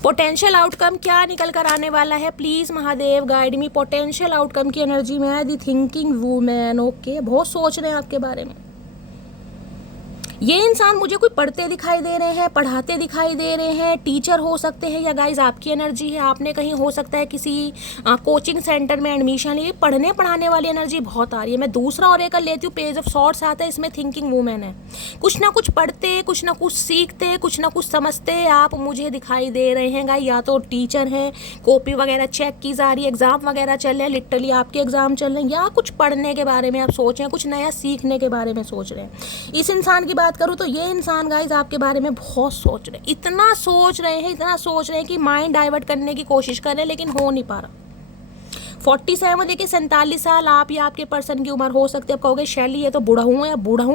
potential outcome क्या निकल कर आने वाला है। Please Mahadev guide me, potential outcome की एनर्जी में है दी थिंकिंग वूमेन। ओके, बहुत सोच रहे हैं आपके बारे में। ये इंसान मुझे कोई पढ़ते दिखाई दे रहे हैं, पढ़ाते दिखाई दे रहे हैं, टीचर हो सकते हैं, या गाइज आपकी एनर्जी है, आपने कहीं हो सकता है किसी कोचिंग सेंटर में एडमिशन लिए। पढ़ने पढ़ाने वाली एनर्जी बहुत आ रही है। मैं दूसरा ओरेकल लेती हूँ, पेज ऑफ सॉर्ड्स आता है, इसमें थिंकिंग वूमेन है। कुछ ना कुछ पढ़ते, कुछ ना कुछ सीखते, कुछ ना कुछ समझते आप मुझे दिखाई दे रहे हैं गाइज। या तो टीचर हैं, कॉपी वगैरह चेक की जा रही है, एग्जाम वगैरह चल रहे हैं, लिटरली आपके एग्जाम चल रहे हैं, या कुछ पढ़ने के बारे में आप सोच रहे हैं, कुछ नया सीखने के बारे में सोच रहे हैं। इस इंसान की बात करूँ तो ये इंसान गाइज आपके बारे में बहुत सोच रहे हैं, इतना सोच रहे हैं कि माइंड डाइवर्ट करने की कोशिश कर रहे हैं, लेकिन हो नहीं पा रहा। 47 देखिए 47 साल आप या आपके पर्सन की उम्र हो सकती है। आप कहोगे शैली ये तो बूढ़ा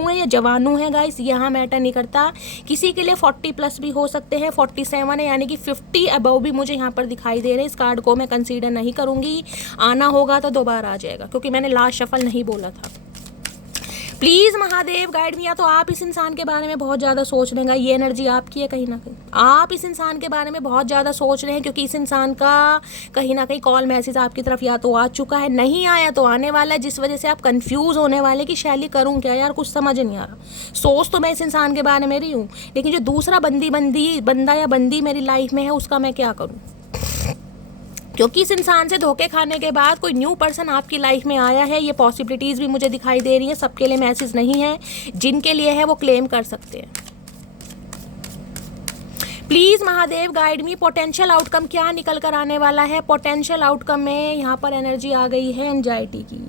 है या जवानू है गाइस, यहाँ मैटर नहीं करता। किसी के लिए 40 प्लस भी हो सकते हैं, 47 है यानी कि 50 अबव भी मुझे यहाँ पर दिखाई दे रहे हैं। इस कार्ड को मैं कंसीडर नहीं करूँगी, आना होगा तो दोबारा आ जाएगा, क्योंकि मैंने लास्ट शफल नहीं बोला था। प्लीज़ महादेव गाइड मी। या तो आप इस इंसान के बारे में बहुत ज़्यादा सोच रहे हैं, ये एनर्जी आपकी है। कहीं ना कहीं आप इस इंसान के बारे में बहुत ज़्यादा सोच रहे हैं, क्योंकि इस इंसान का कहीं ना कहीं कॉल मैसेज आपकी तरफ या तो आ चुका है, नहीं आया तो आने वाला है, जिस वजह से आप कंफ्यूज होने वाले कि शैली करूं क्या यार, कुछ समझ नहीं आ रहा। सोच तो मैं इस इंसान के बारे में रही हूँ, लेकिन जो दूसरा बंदा या बंदी मेरी लाइफ में है, उसका मैं क्या करूँ। क्योंकि इस इंसान से धोखे खाने के बाद कोई न्यू पर्सन आपकी लाइफ में आया है, ये पॉसिबिलिटीज़ भी मुझे दिखाई दे रही हैं। सबके लिए मैसेज नहीं है, जिनके लिए है वो क्लेम कर सकते हैं। Please Mahadev guide me, potential outcome क्या निकल कर आने वाला है। पोटेंशियल आउटकम में यहाँ पर एनर्जी आ गई है एंजाइटी की।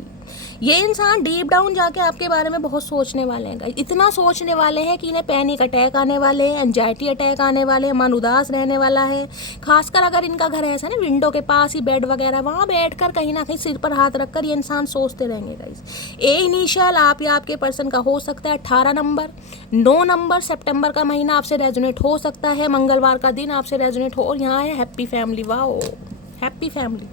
ये इंसान डीप डाउन जाके आपके बारे में बहुत सोचने वाले हैं, इतना सोचने वाले हैं कि इन्हें पैनिक अटैक आने वाले हैं, एंजाइटी अटैक आने वाले हैं, मन उदास रहने वाला है। खासकर अगर इनका घर ऐसा ना विंडो के पास ही बेड वगैरह, वहाँ बैठकर कहीं ना कहीं सिर पर हाथ रखकर ये इंसान सोचते रहेंगे गाइस। ए इनिशियल आप या आपके पर्सन का हो सकता है 18 नंबर, 9 नंबर, सितंबर का महीना आपसे रेजोनेट हो सकता है, मंगलवार का दिन आपसे रेजोनेट हो। और यहाँ है happy family. Wow, happy family.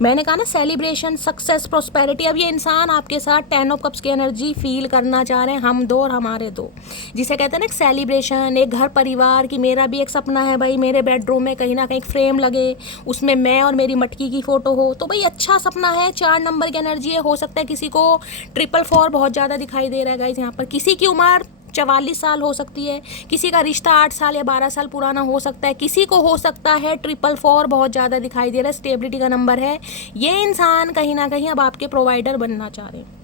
मैंने कहा ना सेलिब्रेशन, सक्सेस, प्रोस्पेरिटी। अब ये इंसान आपके साथ 10 ऑफ कप्स की एनर्जी फील करना चाह रहे हैं, हम दो और हमारे दो, जिसे कहते हैं ना एक सेलिब्रेशन, एक घर परिवार की। मेरा भी एक सपना है भाई, मेरे बेडरूम में कहीं ना कहीं फ्रेम लगे, उसमें मैं और मेरी मटकी की फ़ोटो हो, तो भाई अच्छा सपना है। 4 नंबर की एनर्जी है। हो सकता है किसी को 444 बहुत ज़्यादा दिखाई दे रहा है गाइस। यहाँ पर किसी की उम्र 44 साल हो सकती है, किसी का रिश्ता 8 साल या 12 साल पुराना हो सकता है, किसी को हो सकता है 444 बहुत ज़्यादा दिखाई दे रहा है, स्टेबिलिटी का नंबर है। ये इंसान कहीं ना कहीं अब आपके प्रोवाइडर बनना चाह रहे हैं।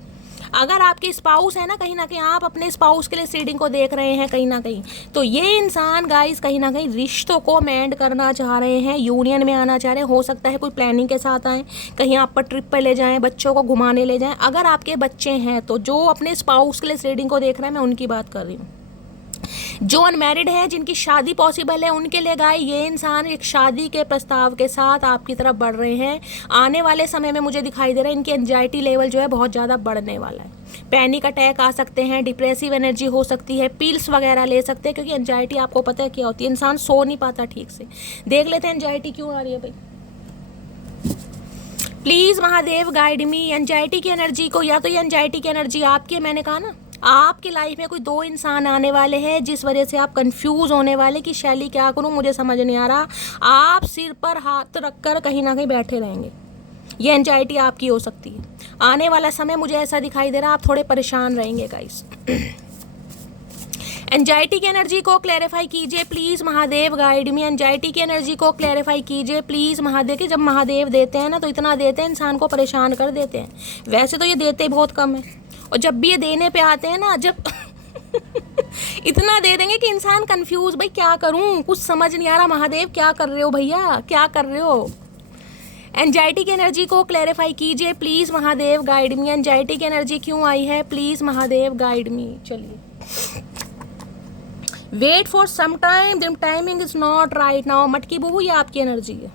अगर आपके स्पाउस है ना कहीं आप अपने स्पाउस के लिए सीडिंग को देख रहे हैं कहीं ना कहीं, तो ये इंसान गाइस कहीं ना कहीं रिश्तों को मेंड करना चाह रहे हैं, यूनियन में आना चाह रहे हैं। हो सकता है कोई प्लानिंग के साथ आए, कहीं आप पर ट्रिप पर ले जाएं, बच्चों को घुमाने ले जाएं। अगर आपके बच्चे हैं तो जो अपने स्पाउस के लिए सीडिंग को देख रहे हैं, मैं उनकी बात कर रही हूँ। जो अनमैरिड हैं, जिनकी शादी पॉसिबल है, उनके लिए गाय ये इंसान एक शादी के प्रस्ताव के साथ आपकी तरफ बढ़ रहे हैं। आने वाले समय में मुझे दिखाई दे रहा है इनकी एंजाइटी लेवल जो है बहुत ज़्यादा बढ़ने वाला है। पैनिक अटैक आ सकते हैं, डिप्रेसिव एनर्जी हो सकती है, पिल्स वगैरह ले सकते हैं, क्योंकि एंजाइटी आपको पता है क्या होती है, इंसान सो नहीं पाता ठीक से। देख लेते हैं एंजाइटी क्यों आ रही है भाई। Please Mahadev guide me, anxiety की एनर्जी को, या तो ये एंजाइटी की एनर्जी आपकी है, मैंने कहा ना आपकी लाइफ में कोई 2 इंसान आने वाले हैं, जिस वजह से आप कंफ्यूज होने वाले कि शैली क्या करूं, मुझे समझ नहीं आ रहा। आप सिर पर हाथ रखकर कहीं ना कहीं बैठे रहेंगे। ये एंजाइटी आपकी हो सकती है। आने वाला समय मुझे ऐसा दिखाई दे रहा है आप थोड़े परेशान रहेंगे गाइस। एंजाइटी की एनर्जी को क्लैरिफाई कीजिए please Mahadev, guide me. Anxiety की एनर्जी को क्लैरिफाई कीजिए प्लीज महादेव। कि जब महादेव देते हैं ना तो इतना देते हैं इंसान को परेशान कर देते हैं। वैसे तो ये देते ही बहुत कम है, और जब भी ये देने पे आते हैं ना, जब इतना दे देंगे कि इंसान कंफ्यूज, भाई क्या करूं, कुछ समझ नहीं आ रहा। महादेव क्या कर रहे हो भैया, क्या कर रहे हो। एंजाइटी की एनर्जी को क्लैरिफाई कीजिए please Mahadev, guide me. Anxiety की एनर्जी क्यों आई है, प्लीज महादेव, गाइड मी। चलिए, wait for some time, the timing is not right now. मटकी बहू, ये आपकी एनर्जी है।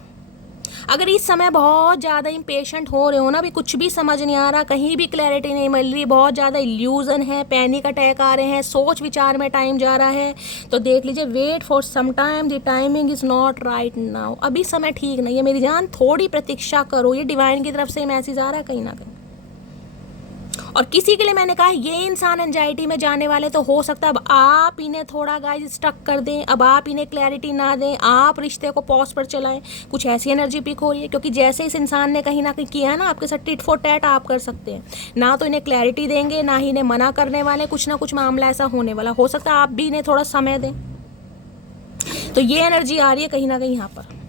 अगर इस समय बहुत ज़्यादा इम्पेशेंट हो रहे हो ना, भी कुछ भी समझ नहीं आ रहा, कहीं भी क्लैरिटी नहीं मिल रही, बहुत ज़्यादा इल्यूजन है, पैनिक अटैक आ रहे हैं, सोच विचार में टाइम जा रहा है, तो देख लीजिए, wait for some time, the timing is not right now. अभी समय ठीक नहीं है मेरी जान, थोड़ी प्रतीक्षा करो। ये डिवाइन की तरफ से मैसेज आ रहा है कहीं ना कहीं। और किसी के लिए मैंने कहा ये इंसान एंजाइटी में जाने वाले, तो हो सकता है अब आप इन्हें थोड़ा गाइस स्टक कर दें, अब आप इन्हें क्लैरिटी ना दें, आप रिश्ते को पॉज पर चलाएं। कुछ ऐसी एनर्जी पिक हो रही है, क्योंकि जैसे इस इंसान ने कहीं ना कहीं किया है ना आपके साथ, टिट फॉर टैट आप कर सकते हैं। ना तो इन्हें क्लैरिटी देंगे, ना ही इन्हें मना करने वाले, कुछ ना कुछ मामला ऐसा होने वाला। हो सकता है आप भी इन्हें थोड़ा समय दें। तो ये एनर्जी आ रही है कहीं ना कहीं यहाँ पर।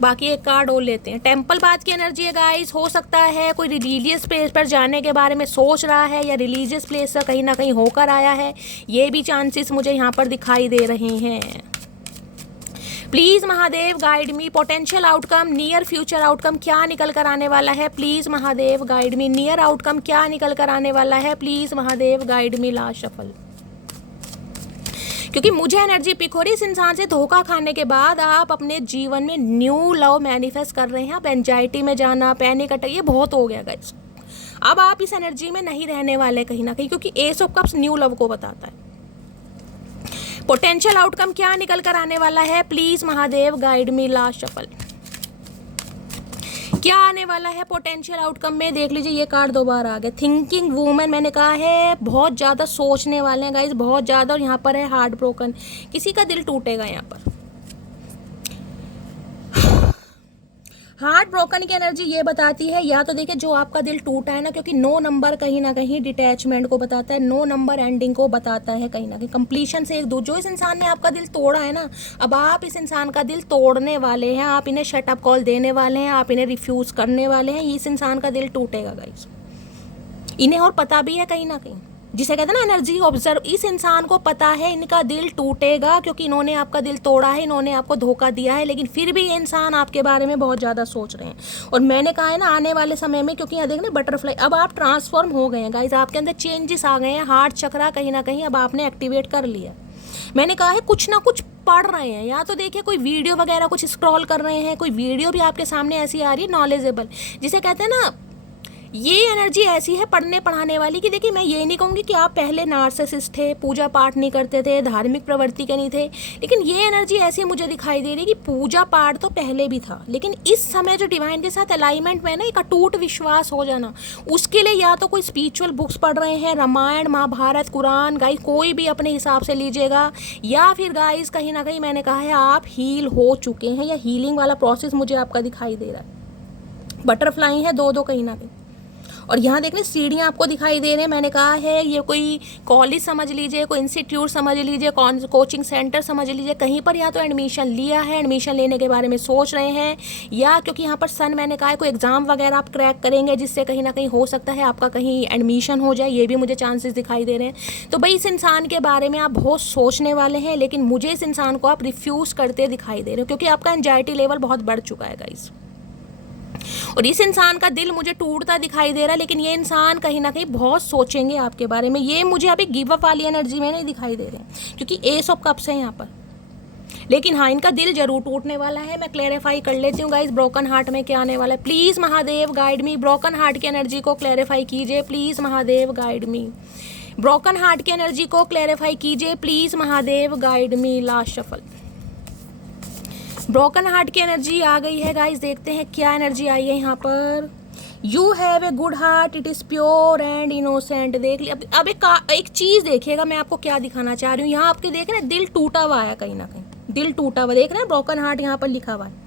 बाकी एक कार्ड और लेते हैं। टेम्पल बात की एनर्जी है गाइस। हो सकता है कोई रिलीजियस प्लेस पर जाने के बारे में सोच रहा है, या रिलीजियस प्लेस से कहीं ना कहीं होकर आया है, ये भी चांसेस मुझे यहाँ पर दिखाई दे रहे हैं। Please Mahadev, guide me. Potential outcome, near future outcome क्या निकल कर आने वाला है, please Mahadev, guide me. Near outcome क्या निकल कर आने वाला है, please Mahadev, guide me. Last shuffle, क्योंकि मुझे एनर्जी पिक हो रही है, इस इंसान से धोखा खाने के बाद आप अपने जीवन में न्यू लव मैनिफेस्ट कर रहे हैं। आप एंजाइटी में जाना, पैनिक अटैक, ये बहुत हो गया गाइस। अब आप इस एनर्जी में नहीं रहने वाले कहीं ना कहीं, क्योंकि S of cups new love को बताता है। पोटेंशियल आउटकम क्या निकल कर आने वाला है, please Mahadev, guide me. Last shuffle, क्या आने वाला है पोटेंशियल आउटकम में, देख लीजिए। ये कार्ड दोबारा आ गया। थिंकिंग वूमेन, मैंने कहा है बहुत ज़्यादा सोचने वाले हैं गाइस, बहुत ज़्यादा। और यहाँ पर है हार्ट ब्रोकन, किसी का दिल टूटेगा यहाँ पर। हार्ट ब्रोकन की एनर्जी ये बताती है, या तो देखिए जो आपका दिल टूटा है ना, क्योंकि 9 नंबर कहीं ना कहीं डिटैचमेंट को बताता है, 9 नंबर एंडिंग को बताता है कहीं ना कहीं, कंप्लीशन से एक दो। जो इस इंसान ने आपका दिल तोड़ा है ना, अब आप इस इंसान का दिल तोड़ने वाले हैं, आप इन्हें शट अप कॉल देने वाले हैं, आप इन्हें रिफ्यूज़ करने वाले हैं। इस इंसान का दिल टूटेगा गाइस, इन्हें और पता भी है कहीं ना कहीं, जिसे कहते हैं ना एनर्जी ऑब्जर्व। इस इंसान को पता है इनका दिल टूटेगा, क्योंकि इन्होंने आपका दिल तोड़ा है, इन्होंने आपको धोखा दिया है, लेकिन फिर भी ये इंसान आपके बारे में बहुत ज़्यादा सोच रहे हैं। और मैंने कहा है ना आने वाले समय में, क्योंकि यहाँ देख ना बटरफ्लाई, अब आप ट्रांसफॉर्म हो गए हैं गाइस, आपके अंदर चेंजेस आ गए हैं। हार्ट चक्रा कहीं ना कहीं अब आपने एक्टिवेट कर लिया। मैंने कहा है कुछ ना कुछ पढ़ रहे हैं, या तो देखिए कोई वीडियो वगैरह कुछ स्क्रॉल कर रहे हैं, कोई वीडियो भी आपके सामने ऐसी आ रही है नॉलेजेबल, जिसे कहते हैं ना, ये एनर्जी ऐसी है पढ़ने पढ़ाने वाली, कि देखिए मैं ये नहीं कहूँगी कि आप पहले नार्सिसिस्ट थे, पूजा पाठ नहीं करते थे, धार्मिक प्रवृत्ति के नहीं थे, लेकिन ये एनर्जी ऐसी मुझे दिखाई दे रही है कि पूजा पाठ तो पहले भी था, लेकिन इस समय जो डिवाइन के साथ अलाइनमेंट में ना एक अटूट विश्वास हो जाना, उसके लिए या तो कोई स्पिरिचुअल बुक्स पढ़ रहे हैं, रामायण, महाभारत, कुरान, गाइस कोई भी अपने हिसाब से लीजिएगा, या फिर गाइस कहीं ना कहीं मैंने कहा है आप हील हो चुके हैं, या हीलिंग वाला प्रोसेस मुझे आपका दिखाई दे रहा है। बटरफ्लाई है दो कहीं ना कहीं। और यहाँ देखने सीढ़ियाँ आपको दिखाई दे रहे हैं। मैंने कहा है ये कोई कॉलेज समझ लीजिए, कोई इंस्टीट्यूट समझ लीजिए, कोचिंग सेंटर समझ लीजिए, कहीं पर या तो एडमिशन लिया है, एडमिशन लेने के बारे में सोच रहे हैं, या क्योंकि यहाँ पर सन मैंने कहा है कोई एग्ज़ाम वगैरह आप क्रैक करेंगे, जिससे कहीं ना कहीं हो सकता है आपका कहीं एडमिशन हो जाए, ये भी मुझे चांसेस दिखाई दे रहे हैं। तो भाई इस इंसान के बारे में आप बहुत सोचने वाले हैं, लेकिन मुझे इस इंसान को आप रिफ्यूज़ करते दिखाई दे रहे हो, क्योंकि आपका एंजाइटी लेवल बहुत बढ़ चुका है गाइस। और इस इंसान का दिल मुझे टूटता दिखाई दे रहा है, लेकिन ये इंसान कहीं ना कहीं बहुत सोचेंगे आपके बारे में। ये मुझे अभी गिव अप वाली एनर्जी में नहीं दिखाई दे रहे हैं, क्योंकि एस ऑफ कप्स है यहाँ पर, लेकिन हाँ इनका दिल जरूर टूटने वाला है। मैं क्लैरिफाई कर लेती हूँ गाइस, ब्रोकन हार्ट में क्या आने वाला है। Please Mahadev guide me, broken heart की एनर्जी को क्लैरिफाई कीजिए, please Mahadev guide me. Broken heart की एनर्जी को क्लैरिफाई कीजिए, please Mahadev guide me. Last shuffle, broken heart की एनर्जी आ गई है गाइस, देखते हैं क्या एनर्जी आई है यहाँ पर। You have a good heart, it is pure and innocent. देख लिया। अब एक चीज़ देखिएगा, मैं आपको क्या दिखाना चाह रही हूँ। यहाँ आपके देख रहे हैं दिल टूटा हुआ है कहीं ना कहीं, दिल टूटा हुआ देख रहे हैं, ब्रोकन हार्ट यहाँ पर लिखा हुआ है।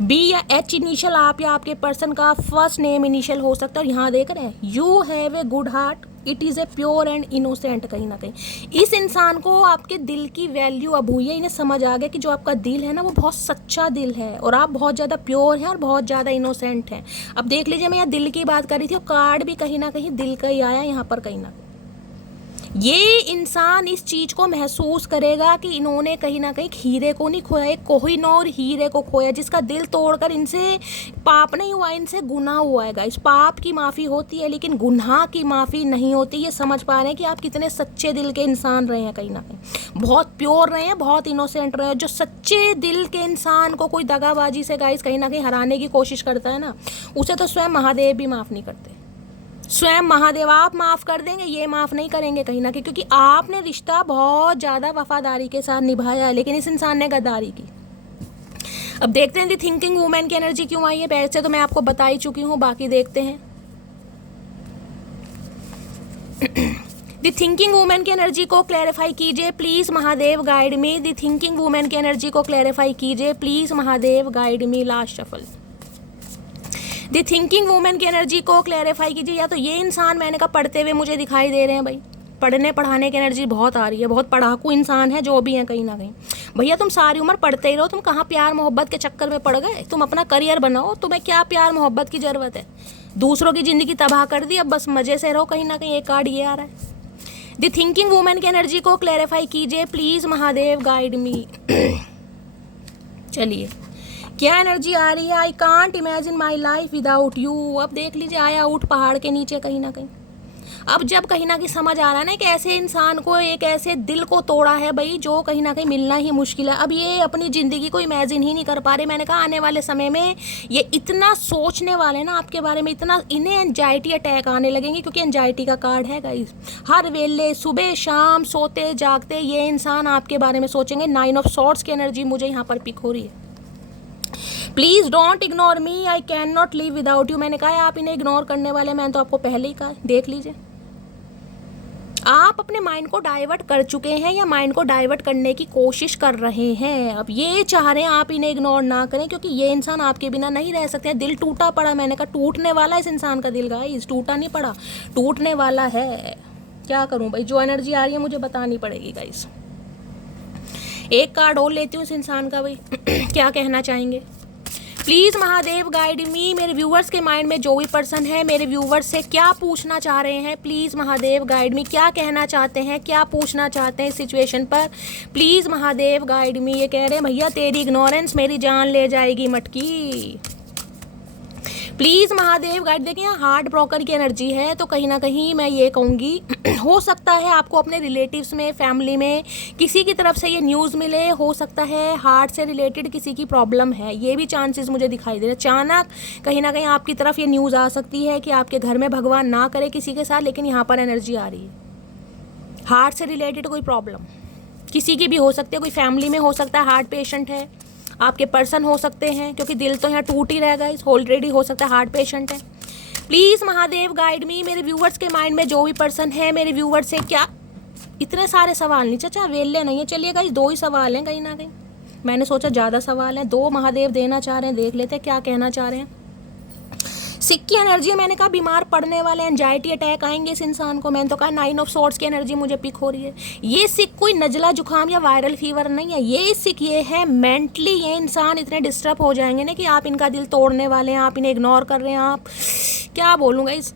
बी या एच इनिशियल आप या आपके पर्सन का फर्स्ट नेम इनिशियल हो सकता है। यहाँ देख रहे हैं you have a good heart, it is a pure and innocent. कहीं ना कहीं इस इंसान को आपके दिल की वैल्यू अब हुई है, इन्हें समझ आ गया कि जो आपका दिल है ना वो बहुत सच्चा दिल है और आप बहुत ज़्यादा प्योर हैं और बहुत ज़्यादा इनोसेंट हैं। अब देख लीजिए, मैं यहाँ दिल की बात कर रही थी और कार्ड भी कहीं ना कहीं दिल का ही आया यहाँ पर। कहीं ना ये इंसान इस चीज़ को महसूस करेगा कि इन्होंने कहीं ना कहीं हीरे को नहीं खोया, एक कोहिनूर हीरे को खोया, जिसका दिल तोड़कर इनसे पाप नहीं हुआ, इनसे गुनाह हुआ है। इस पाप की माफ़ी होती है लेकिन गुनाह की माफ़ी नहीं होती। ये समझ पा रहे हैं कि आप कितने सच्चे दिल के इंसान रहे हैं, कहीं ना कहीं बहुत प्योर रहे हैं, बहुत इनोसेंट रहे हैं। जो सच्चे दिल के इंसान को कोई दगाबाजी से गाइस कहीं ना कहीं हराने की कोशिश करता है ना, उसे तो स्वयं महादेव भी माफ़ नहीं करते। स्वयं महादेव आप माफ़ कर देंगे, ये माफ़ नहीं करेंगे कहीं ना कहीं, क्योंकि आपने रिश्ता बहुत ज़्यादा वफादारी के साथ निभाया है लेकिन इस इंसान ने गद्दारी की। अब देखते हैं दी थिंकिंग वुमेन की एनर्जी क्यों आई है। वैसे तो मैं आपको बता ही चुकी हूँ, बाकी देखते हैं। दी थिंकिंग वुमेन की एनर्जी को क्लैरिफाई कीजिए please Mahadev, guide me. The thinking women की एनर्जी को क्लैरिफाई कीजिए please Mahadev, guide me. Last shuffle. The thinking women की एनर्जी को क्लैरिफाई कीजिए। या तो ये इंसान मैंने कहा पढ़ते हुए मुझे दिखाई दे रहे हैं भाई, पढ़ने पढ़ाने की एनर्जी बहुत आ रही है, बहुत पढ़ाकू इंसान है जो भी है कहीं ना कहीं। भैया तुम सारी उम्र पढ़ते ही रहो, तुम कहाँ प्यार मोहब्बत के चक्कर में पड़ गए? तुम अपना करियर बनाओ, तुम्हें क्या प्यार मोहब्बत की ज़रूरत है? दूसरों की ज़िंदगी तबाह कर दी, अब बस मज़े से रहो। कहीं ना कहीं एक कार्ड ये आ रहा है। दी थिंकिंग वुमेन की एनर्जी को क्लैरिफाई कीजिए प्लीज़ महादेव, गाइड मी। चलिए क्या एनर्जी आ रही है? I can't imagine my life without you. अब देख लीजिए, आया ऊँट पहाड़ के नीचे कहीं ना कहीं। अब जब कहीं ना कहीं समझ आ रहा है ना कि ऐसे इंसान को, एक ऐसे दिल को तोड़ा है भाई जो कहीं ना कहीं मिलना ही मुश्किल है। अब ये अपनी ज़िंदगी को इमेजिन ही नहीं कर पा रहे। मैंने कहा आने वाले समय में ये इतना सोचने वाले ना आपके बारे में, इतना इन्हें एंजाइटी अटैक आने लगेंगे, क्योंकि एंजाइटी का कार्ड है गाइस। हर वेले सुबह शाम सोते जागते ये इंसान आपके बारे में सोचेंगे। 9 ऑफ सॉर्ड्स की एनर्जी मुझे यहाँ पर पिक हो रही है। Please don't ignore me, I can not live without you. मैंने कहा है आप इन्हें इग्नोर करने वाले, मैंने तो आपको पहले ही कहा। देख लीजिए, आप अपने माइंड को डाइवर्ट कर चुके हैं या माइंड को डाइवर्ट करने की कोशिश कर रहे हैं। अब ये चाह रहे हैं आप इन्हें इग्नोर ना करें, क्योंकि ये इंसान आपके बिना नहीं रह सकते हैं। दिल टूटा पड़ा, मैंने कहा टूटने वाला इस इंसान का दिल, गाइस टूटा नहीं पड़ा, टूटने वाला है। क्या करूं भाई, जो एनर्जी आ रही है मुझे बतानी पड़ेगी गाइस। एक कार्ड और लेती हूँ इस इंसान का भाई क्या कहना चाहेंगे। प्लीज़ महादेव गाइड मी। मेरे व्यूवर्स के माइंड में जो भी पर्सन है, मेरे व्यूवर्स से क्या पूछना चाह रहे हैं, प्लीज़ महादेव गाइड मी। क्या कहना चाहते हैं, क्या पूछना चाहते हैं इस सिचुएशन पर, प्लीज़ महादेव गाइड मी। ये कह रहे हैं भैया तेरी इग्नोरेंस मेरी जान ले जाएगी मटकी। Please Mahadev guide. देखिए यहाँ हार्ट ब्रोकर की एनर्जी है, तो कहीं ना कहीं मैं ये कहूँगी हो सकता है आपको अपने रिलेटिव्स में, फैमिली में किसी की तरफ से ये न्यूज़ मिले। हो सकता है हार्ट से रिलेटेड किसी की प्रॉब्लम है, ये भी चांसेस मुझे दिखाई दे रहे हैं। अचानक कहीं ना कहीं आपकी तरफ ये न्यूज़ आ सकती है कि आपके घर में, भगवान ना करे किसी के साथ, लेकिन यहाँ पर एनर्जी आ रही है हार्ट से रिलेटेड कोई प्रॉब्लम किसी की भी हो सकती है। कोई फैमिली में हो सकता है हार्ट पेशेंट है, आपके पर्सन हो सकते हैं, क्योंकि दिल तो यहाँ टूट ही रहेगा इस, ऑलरेडी हो सकता है हार्ट पेशेंट है। प्लीज़ महादेव गाइड मी। मेरे व्यूवर्स के माइंड में जो भी पर्सन है, मेरे व्यूवर्स से क्या, इतने सारे सवाल नहीं चाचा, वेल्ले नहीं है। चलिए गाइस 2 ही सवाल हैं कहीं ना कहीं, मैंने सोचा ज़्यादा सवाल हैं, 2 महादेव देना चाह रहे हैं, देख लेते हैं क्या कहना चाह रहे हैं। सिक की एनर्जी, मैंने कहा बीमार पड़ने वाले, एंजाइटी अटैक आएंगे इस इंसान को। मैंने तो कहा 9 ऑफ सॉर्ड्स की एनर्जी मुझे पिक हो रही है। ये सिक कोई नजला जुकाम या वायरल फीवर नहीं है, ये सिक ये है मेंटली। ये इंसान इतने डिस्टर्ब हो जाएंगे ना कि आप इनका दिल तोड़ने वाले हैं, आप इन्हें इग्नोर कर रहे हैं। आप क्या बोलूँगा, इस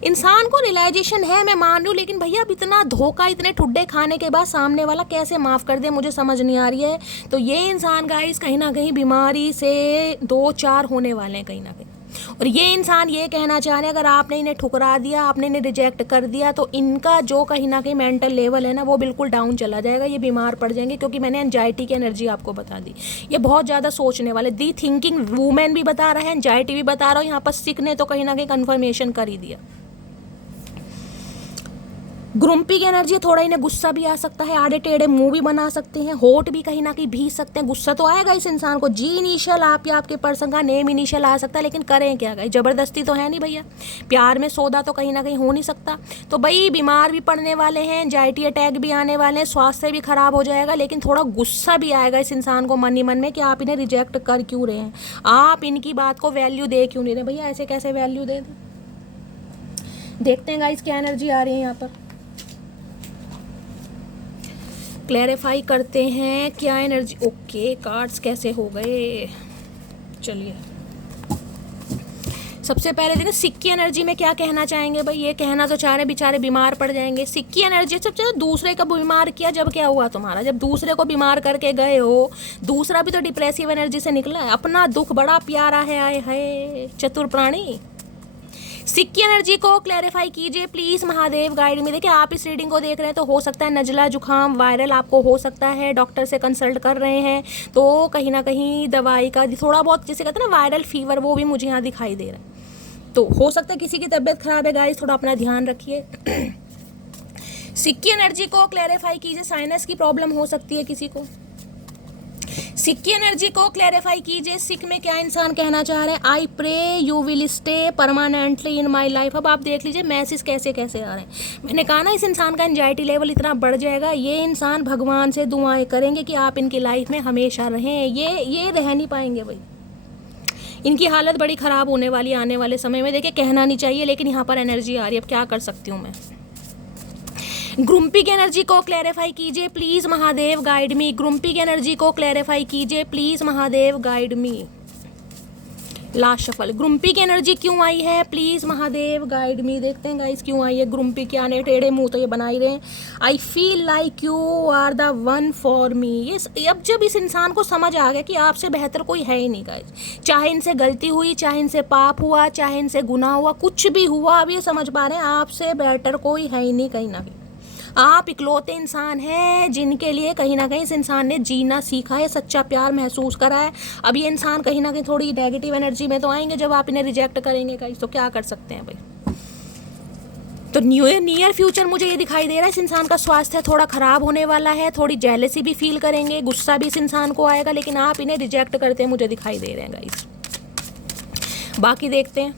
इंसान को रियलाइजेशन है, मैं मान लूँ, लेकिन भैया अब इतना धोखा, इतने ठुड्डे खाने के बाद सामने वाला कैसे माफ़ कर दे, मुझे समझ नहीं आ रही है। तो ये इंसान गाइस कहीं ना कहीं बीमारी से 2-4 होने वाले हैं कहीं ना कहीं। और ये इंसान ये कहना चाह रहे हैं अगर आपने इन्हें ठुकरा दिया, आपने इन्हें रिजेक्ट कर दिया, तो इनका जो कहीं ना कहीं मेंटल लेवल है ना वो बिल्कुल डाउन चला जाएगा, ये बीमार पड़ जाएंगे। क्योंकि मैंने एंजाइटी की एनर्जी आपको बता दी, ये बहुत ज़्यादा सोचने वाले। दी थिंकिंग वूमेन भी बता रहा है, एंजाइटी भी बता रहा हूँ, यहाँ पर सिक ने तो कहीं ना कहीं कन्फर्मेशन कर ही दिया। ग्रुम्पी की एनर्जी, थोड़ा इन्हें गुस्सा भी आ सकता है, आड़े टेढ़े मुंह भी बना सकते हैं, होठ भी कहीं ना कहीं भीग सकते हैं। गुस्सा तो आएगा इस इंसान को, जी इनिशियल आप या आपके पर्सन का नेम इनिशियल आ सकता है, लेकिन करें क्या गाइस, ज़बरदस्ती तो है नहीं भैया, प्यार में सौदा तो कहीं ना कहीं हो नहीं सकता। तो भाई बीमार भी पड़ने वाले हैं, एंजाइटी अटैक भी आने वाले हैं, स्वास्थ्य भी खराब हो जाएगा, लेकिन थोड़ा गुस्सा भी आएगा इस इंसान को मन ही मन में कि आप इन्हें रिजेक्ट कर क्यों रहे हैं, आप इनकी बात को वैल्यू दे क्यों नहीं रहे। भैया ऐसे कैसे वैल्यू दे दें, देखते हैं गाइस क्या एनर्जी आ रही है यहाँ पर, क्लैरिफाई करते हैं क्या एनर्जी। ओके, कार्ड्स कैसे हो गए, चलिए सबसे पहले देखो सिक की एनर्जी में क्या कहना चाहेंगे भाई। ये कहना तो चाह रहे बेचारे बीमार पड़ जाएंगे। सिक की एनर्जी सबसे दूसरे का बीमार किया, जब क्या हुआ तुम्हारा, जब दूसरे को बीमार करके गए हो, दूसरा भी तो डिप्रेसिव एनर्जी से निकला है। अपना दुख बड़ा प्यारा है, आए है चतुर प्राणी। सिक की एनर्जी को क्लैरिफाई कीजिए प्लीज महादेव गाइड में। देखिए आप इस रीडिंग को देख रहे हैं तो हो सकता है नजला जुखाम वायरल आपको हो सकता है, डॉक्टर से कंसल्ट कर रहे हैं तो कहीं ना कहीं दवाई का थोड़ा बहुत, जैसे कहते हैं ना वायरल फीवर, वो भी मुझे यहाँ दिखाई दे रहा है। तो हो सकता है किसी की तबीयत खराब है गाइस, थोड़ा अपना ध्यान रखिए। सिक की एनर्जी को क्लैरिफाई कीजिए, साइनस की प्रॉब्लम हो सकती है किसी को। सिक की एनर्जी को क्लैरिफाई कीजिए, सिक में क्या इंसान कहना चाह रहे हैं। I pray you will stay permanently in my life. अब आप देख लीजिए मैसेज कैसे कैसे आ रहे हैं। मैंने कहा ना इस इंसान का एंजाइटी लेवल इतना बढ़ जाएगा, ये इंसान भगवान से दुआएं करेंगे कि आप इनकी लाइफ में हमेशा रहें। ये रह नहीं पाएंगे भाई, इनकी हालत बड़ी ख़राब होने वाली आने वाले समय में। देखिए कहना नहीं चाहिए लेकिन यहाँ पर एनर्जी आ रही है, अब क्या कर सकती हूँ मैं। ग्रुम्पी की एनर्जी को क्लैरिफाई कीजिए please Mahadev guide me. Grumpy की एनर्जी को क्लैरिफाई कीजिए please Mahadev guide me. Last shuffle, grumpy की एनर्जी क्यों आई है प्लीज़ महादेव गाइड मी। देखते हैं गाइस क्यों आई है ग्रुम्पी की। आने टेढ़े मुंह तो ये बना ही रहे हैं। I feel like you are the one for me. ये अब जब इस इंसान को समझ आ गया कि आपसे बेहतर कोई है ही नहीं गाइस, चाहे इनसे गलती हुई, चाहे इनसे पाप हुआ, चाहे इनसे गुनाह हुआ, कुछ भी हुआ, अब ये समझ पा रहे हैं आपसे बेहतर कोई है ही नहीं। कहीं ना कहीं आप इकलौते इंसान हैं जिनके लिए कहीं ना कहीं इस इंसान ने जीना सीखा है, सच्चा प्यार महसूस करा है। अब ये इंसान कहीं ना कहीं थोड़ी नेगेटिव एनर्जी में तो आएंगे जब आप इन्हें रिजेक्ट करेंगे गाइस, तो क्या कर सकते हैं भाई। तो नियर फ्यूचर मुझे ये दिखाई दे रहा है इस इंसान का स्वास्थ्य थोड़ा ख़राब होने वाला है, थोड़ी जेलसी भी फील करेंगे, गुस्सा भी इस इंसान को आएगा, लेकिन आप इन्हें रिजेक्ट करते हैं मुझे दिखाई दे रहे हैं गाइस। बाकी देखते हैं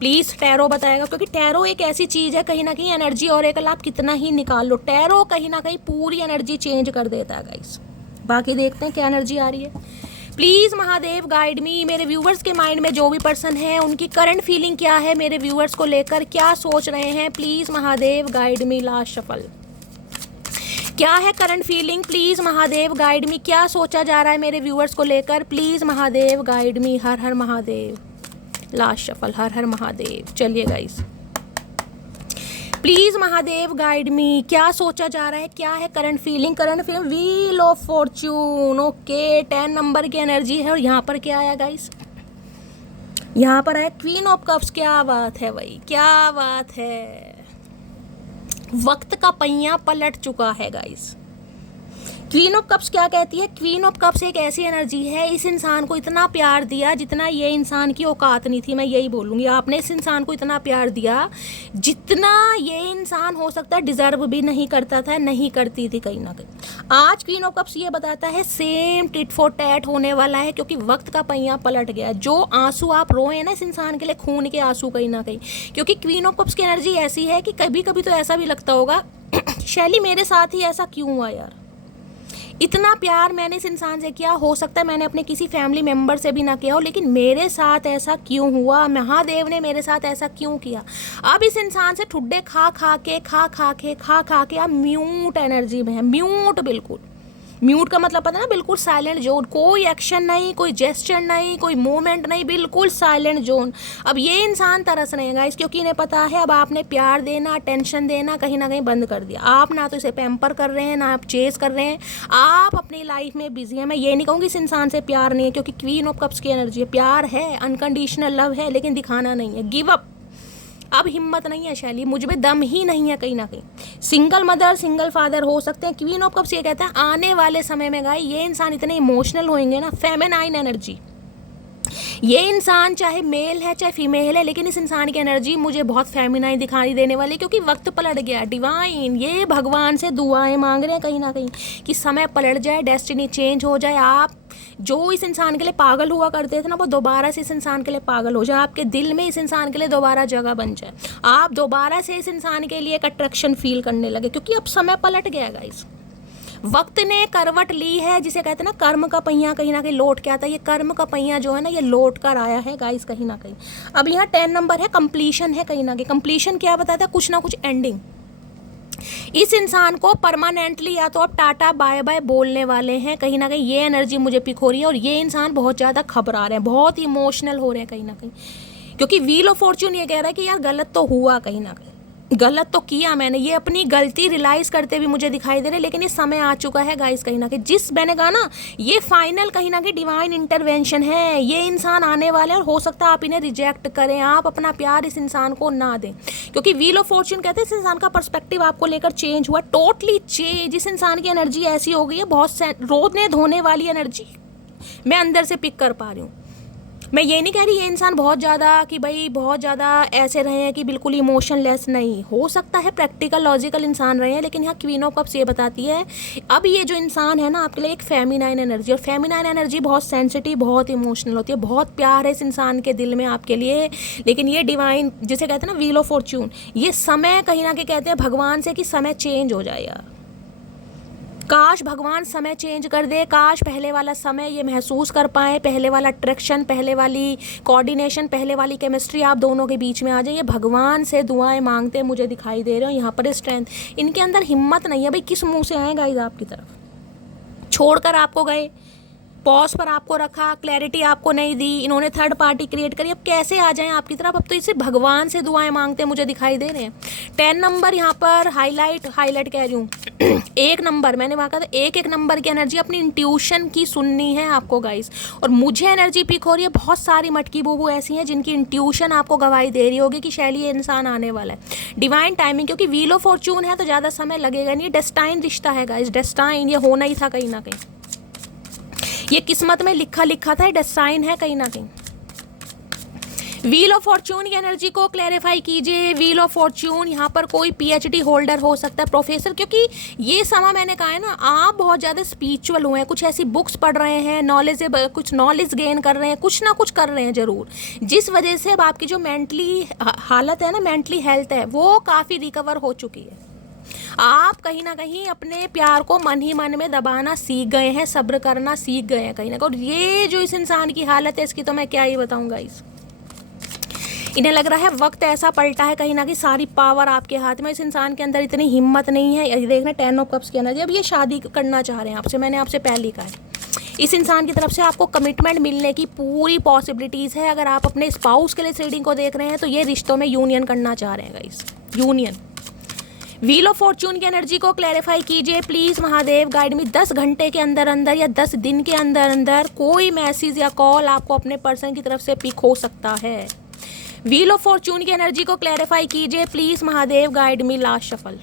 प्लीज़ टैरो बताएगा, क्योंकि टैरो एक ऐसी चीज़ है कहीं ना कहीं एनर्जी और एक आप कितना ही निकाल लो, टैरो कहीं ना कहीं पूरी एनर्जी चेंज कर देता है गाइस। बाकी देखते हैं क्या एनर्जी आ रही है प्लीज़ महादेव गाइड मी। मेरे व्यूवर्स के माइंड में जो भी पर्सन है उनकी करंट फीलिंग क्या है, मेरे व्यूवर्स को लेकर क्या सोच रहे हैं, please Mahadev guide me. Last shuffle, क्या है current feeling please Mahadev guide me. क्या सोचा जा रहा है मेरे व्यूवर्स को लेकर, प्लीज़ महादेव गाइड मी। हर हर महादेव। लास्ट शफल, हर हर महादेव। चलिए guys please Mahadev guide me, क्या सोचा जा रहा है, क्या है current feeling. Current feeling wheel of fortune. Okay 10 number की एनर्जी है और यहाँ पर क्या आया गाइस, यहाँ पर है क्वीन ऑफ कप्स। क्या बात है भाई, क्या बात है। वक्त का पहिया पलट चुका है गाइस। क्वीन ऑफ कप्स क्या कहती है, क्वीन ऑफ कप्स एक ऐसी एनर्जी है, इस इंसान को इतना प्यार दिया जितना ये इंसान की औकात नहीं थी, मैं यही बोलूँगी। आपने इस इंसान को इतना प्यार दिया जितना ये इंसान हो सकता है डिजर्व भी नहीं करता था, नहीं करती थी कहीं ना कहीं। आज क्वीन ऑफ कप्स ये बताता है सेम टिट फॉर टैट होने वाला है, क्योंकि वक्त का पहिया पलट गया। जो आंसू आप रोए ना इस इंसान के लिए, खून के आंसू कहीं ना कहीं, क्योंकि क्वीन ऑफ कप्स की एनर्जी ऐसी है कि कभी कभी तो ऐसा भी लगता होगा शैली मेरे साथ ही ऐसा क्यों हुआ यार, इतना प्यार मैंने इस इंसान से किया, हो सकता है मैंने अपने किसी फैमिली मेम्बर से भी ना किया हो, लेकिन मेरे साथ ऐसा क्यों हुआ, महादेव ने मेरे साथ ऐसा क्यों किया। अब इस इंसान से ठुड्डे खा खा के आप म्यूट एनर्जी में है, म्यूट, बिल्कुल म्यूट का मतलब पता है ना, बिल्कुल साइलेंट जोन, कोई एक्शन नहीं, कोई जेस्चर नहीं, कोई मूवमेंट नहीं, बिल्कुल साइलेंट जोन। अब ये इंसान तरस रहे हैं गाइस, क्योंकि इन्हें पता है अब आपने प्यार देना, अटेंशन देना कहीं ना कहीं बंद कर दिया। आप ना तो इसे पैम्पर कर रहे हैं, ना आप चेस कर रहे हैं, आप अपनी लाइफ में बिजी हैं। मैं ये नहीं कहूँगी इस इंसान से प्यार नहीं है, क्योंकि क्वीन ऑफ कप्स की एनर्जी है, प्यार है, अनकंडीशनल लव है, लेकिन दिखाना नहीं है, गिव अप। अब हिम्मत नहीं है शैली, मुझ में दम ही नहीं है कहीं ना कहीं। सिंगल मदर सिंगल फादर हो सकते हैं। क्वीन ऑफ कप्स ये कहता है आने वाले समय में गाय ये इंसान इतने इमोशनल होंगे ना, फेमिनाइन एनर्जी, ये इंसान चाहे मेल है चाहे फीमेल है, लेकिन इस इंसान की एनर्जी मुझे बहुत फेमिनाइन दिखाई देने वाली, क्योंकि वक्त पलट गया। डिवाइन ये भगवान से दुआएं मांग रहे हैं कहीं ना कहीं कि समय पलट जाए, डेस्टिनी चेंज हो जाए। आप जो इस इंसान के लिए पागल हुआ करते थे ना, वो दोबारा से इस इंसान के लिए पागल हो जाए, आपके दिल में इस इंसान के लिए दोबारा जगह बन जाए, आप दोबारा से इस इंसान के लिए एक अट्रैक्शन फील करने लगे, क्योंकि अब समय पलट गया गाइस। वक्त ने करवट ली है, जिसे कहते हैं ना कर्म का पहिया कहीं ना कहीं लौट के आता है। ये कर्म का पहिया जो है ना, ये लौट कर आया है गाइस कहीं ना कहीं। अब यहाँ 10 नंबर है, कंप्लीशन है कहीं ना कहीं। कंप्लीशन क्या बताता है? कुछ ना कुछ एंडिंग। इस इंसान को परमानेंटली या तो आप टाटा बाय बाय बोलने वाले हैं कहीं ना कहीं। ये एनर्जी मुझे पिक हो रही है। और ये इंसान बहुत ज़्यादा घबरा रहे हैं, बहुत इमोशनल हो रहे हैं कहीं ना कहीं, क्योंकि व्हील ऑफ फॉर्च्यून ये कह रहा है कि यार गलत तो हुआ, कहीं ना कहीं गलत तो किया मैंने, ये अपनी गलती रियलाइज करते भी मुझे दिखाई दे रहे, लेकिन ये समय आ चुका है गाइस कहीं ना कहीं। जिस मैंने कहा ना, ये फाइनल कहीं ना कहीं डिवाइन इंटरवेंशन है। ये इंसान आने वाले हैं और हो सकता है आप इन्हें रिजेक्ट करें, आप अपना प्यार इस इंसान को ना दें, क्योंकि व्हील ऑफ फॉर्च्यून कहते हैं इस इंसान का पर्सपेक्टिव आपको लेकर चेंज हुआ, टोटली चेंज। इस इंसान की एनर्जी ऐसी हो गई है, बहुत रोने धोने वाली एनर्जी मैं अंदर से पिक कर पा रही हूँ। मैं ये नहीं कह रही ये इंसान बहुत ज़्यादा कि भाई बहुत ज़्यादा ऐसे रहे हैं कि बिल्कुल इमोशनलेस, नहीं, हो सकता है प्रैक्टिकल लॉजिकल इंसान रहे हैं, लेकिन यहाँ क्वीन ऑफ कप्स ये बताती है अब ये जो इंसान है ना आपके लिए एक फेमिनाइन एनर्जी, और फेमिनाइन एनर्जी बहुत सेंसिटिव, बहुत इमोशनल होती है, बहुत प्यार है इस इंसान के दिल में आपके लिए। लेकिन ये डिवाइन जिसे कहते हैं ना व्हील ऑफ फॉर्च्यून, ये समय कहीं ना कहीं कहते हैं भगवान से कि समय चेंज हो जाए यार, काश भगवान समय चेंज कर दे, काश पहले वाला समय ये महसूस कर पाए, पहले वाला अट्रैक्शन, पहले वाली कोऑर्डिनेशन, पहले वाली केमिस्ट्री आप दोनों के बीच में आ जाए। ये भगवान से दुआएं मांगते मुझे दिखाई दे रहे हो। यहाँ पर स्ट्रेंथ, इनके अंदर हिम्मत नहीं है भाई, किस मुंह से आए गाइस आपकी तरफ, छोड़कर आपको गए, पॉज पर आपको रखा, क्लैरिटी आपको नहीं दी, इन्होंने थर्ड पार्टी क्रिएट करी, अब कैसे आ जाएं आपकी तरफ? अब तो इसे भगवान से दुआएं मांगते मुझे दिखाई दे रहे हैं। 10 नंबर यहाँ पर हाईलाइट कह रही हूँ 1 नंबर मैंने वहाँ कहा था, एक नंबर की एनर्जी अपनी इंट्यूशन की सुननी है आपको गाइस। और मुझे एनर्जी पिक हो रही है, बहुत सारी मटकी बूबू ऐसी हैं जिनकी इंट्यूशन आपको गवाही दे रही होगी कि शैली ये इंसान आने वाला है। डिवाइन टाइमिंग, क्योंकि व्हील ऑफ फॉर्च्यून है तो ज़्यादा समय लगेगा नहीं, डेस्टाइन रिश्ता है गाइस, डेस्टाइन, ये होना ही था कहीं ना कहीं, ये किस्मत में लिखा था, डेस्टाइन है कहीं ना कहीं। व्हील ऑफ फॉर्च्यून की एनर्जी को क्लैरिफाई कीजिए। व्हील ऑफ फॉर्च्यून यहाँ पर कोई पीएचडी होल्डर हो सकता है, प्रोफेसर, क्योंकि ये समय मैंने कहा है ना आप बहुत ज़्यादा स्पिरिचुअल हुए हैं, कुछ ऐसी बुक्स पढ़ रहे हैं, कुछ नॉलेज गेन कर रहे हैं, कुछ ना कुछ कर रहे हैं ज़रूर, जिस वजह से अब आपकी जो मेंटली हालत है ना, मेंटली हेल्थ है, वो काफ़ी रिकवर हो चुकी है। आप कहीं ना कहीं अपने प्यार को मन ही मन में दबाना सीख गए हैं, सब्र करना सीख गए हैं कहीं ना कहीं। और ये जो इस इंसान की हालत है इसकी तो मैं क्या ही बताऊंगा गाइस। इन्हें लग रहा है वक्त ऐसा पलटा है कहीं ना कहीं, सारी पावर आपके हाथ में, इस इंसान के अंदर इतनी हिम्मत नहीं है। ये देखना 10 ऑफ कप्स की एनर्जी, अब ये शादी करना चाह रहे हैं आपसे, मैंने आपसे पहले ही कहा है इस इंसान की तरफ से आपको कमिटमेंट मिलने की पूरी पॉसिबिलिटीज़ है। अगर आप अपने स्पाउस के लिए रीडिंग को देख रहे हैं तो ये रिश्तों में यूनियन करना चाह रहे हैं guys, union. Wheel of Fortune की एनर्जी को क्लैरिफाई कीजिए प्लीज़ महादेव, गाइड मी। 10 घंटे के अंदर अंदर या 10 दिन के अंदर अंदर कोई मैसेज या कॉल आपको अपने पर्सन की तरफ से पिक हो सकता है। व्हील ऑफ फॉर्च्यून की एनर्जी को क्लैरिफाई कीजिए please Mahadev, guide me. Last shuffle.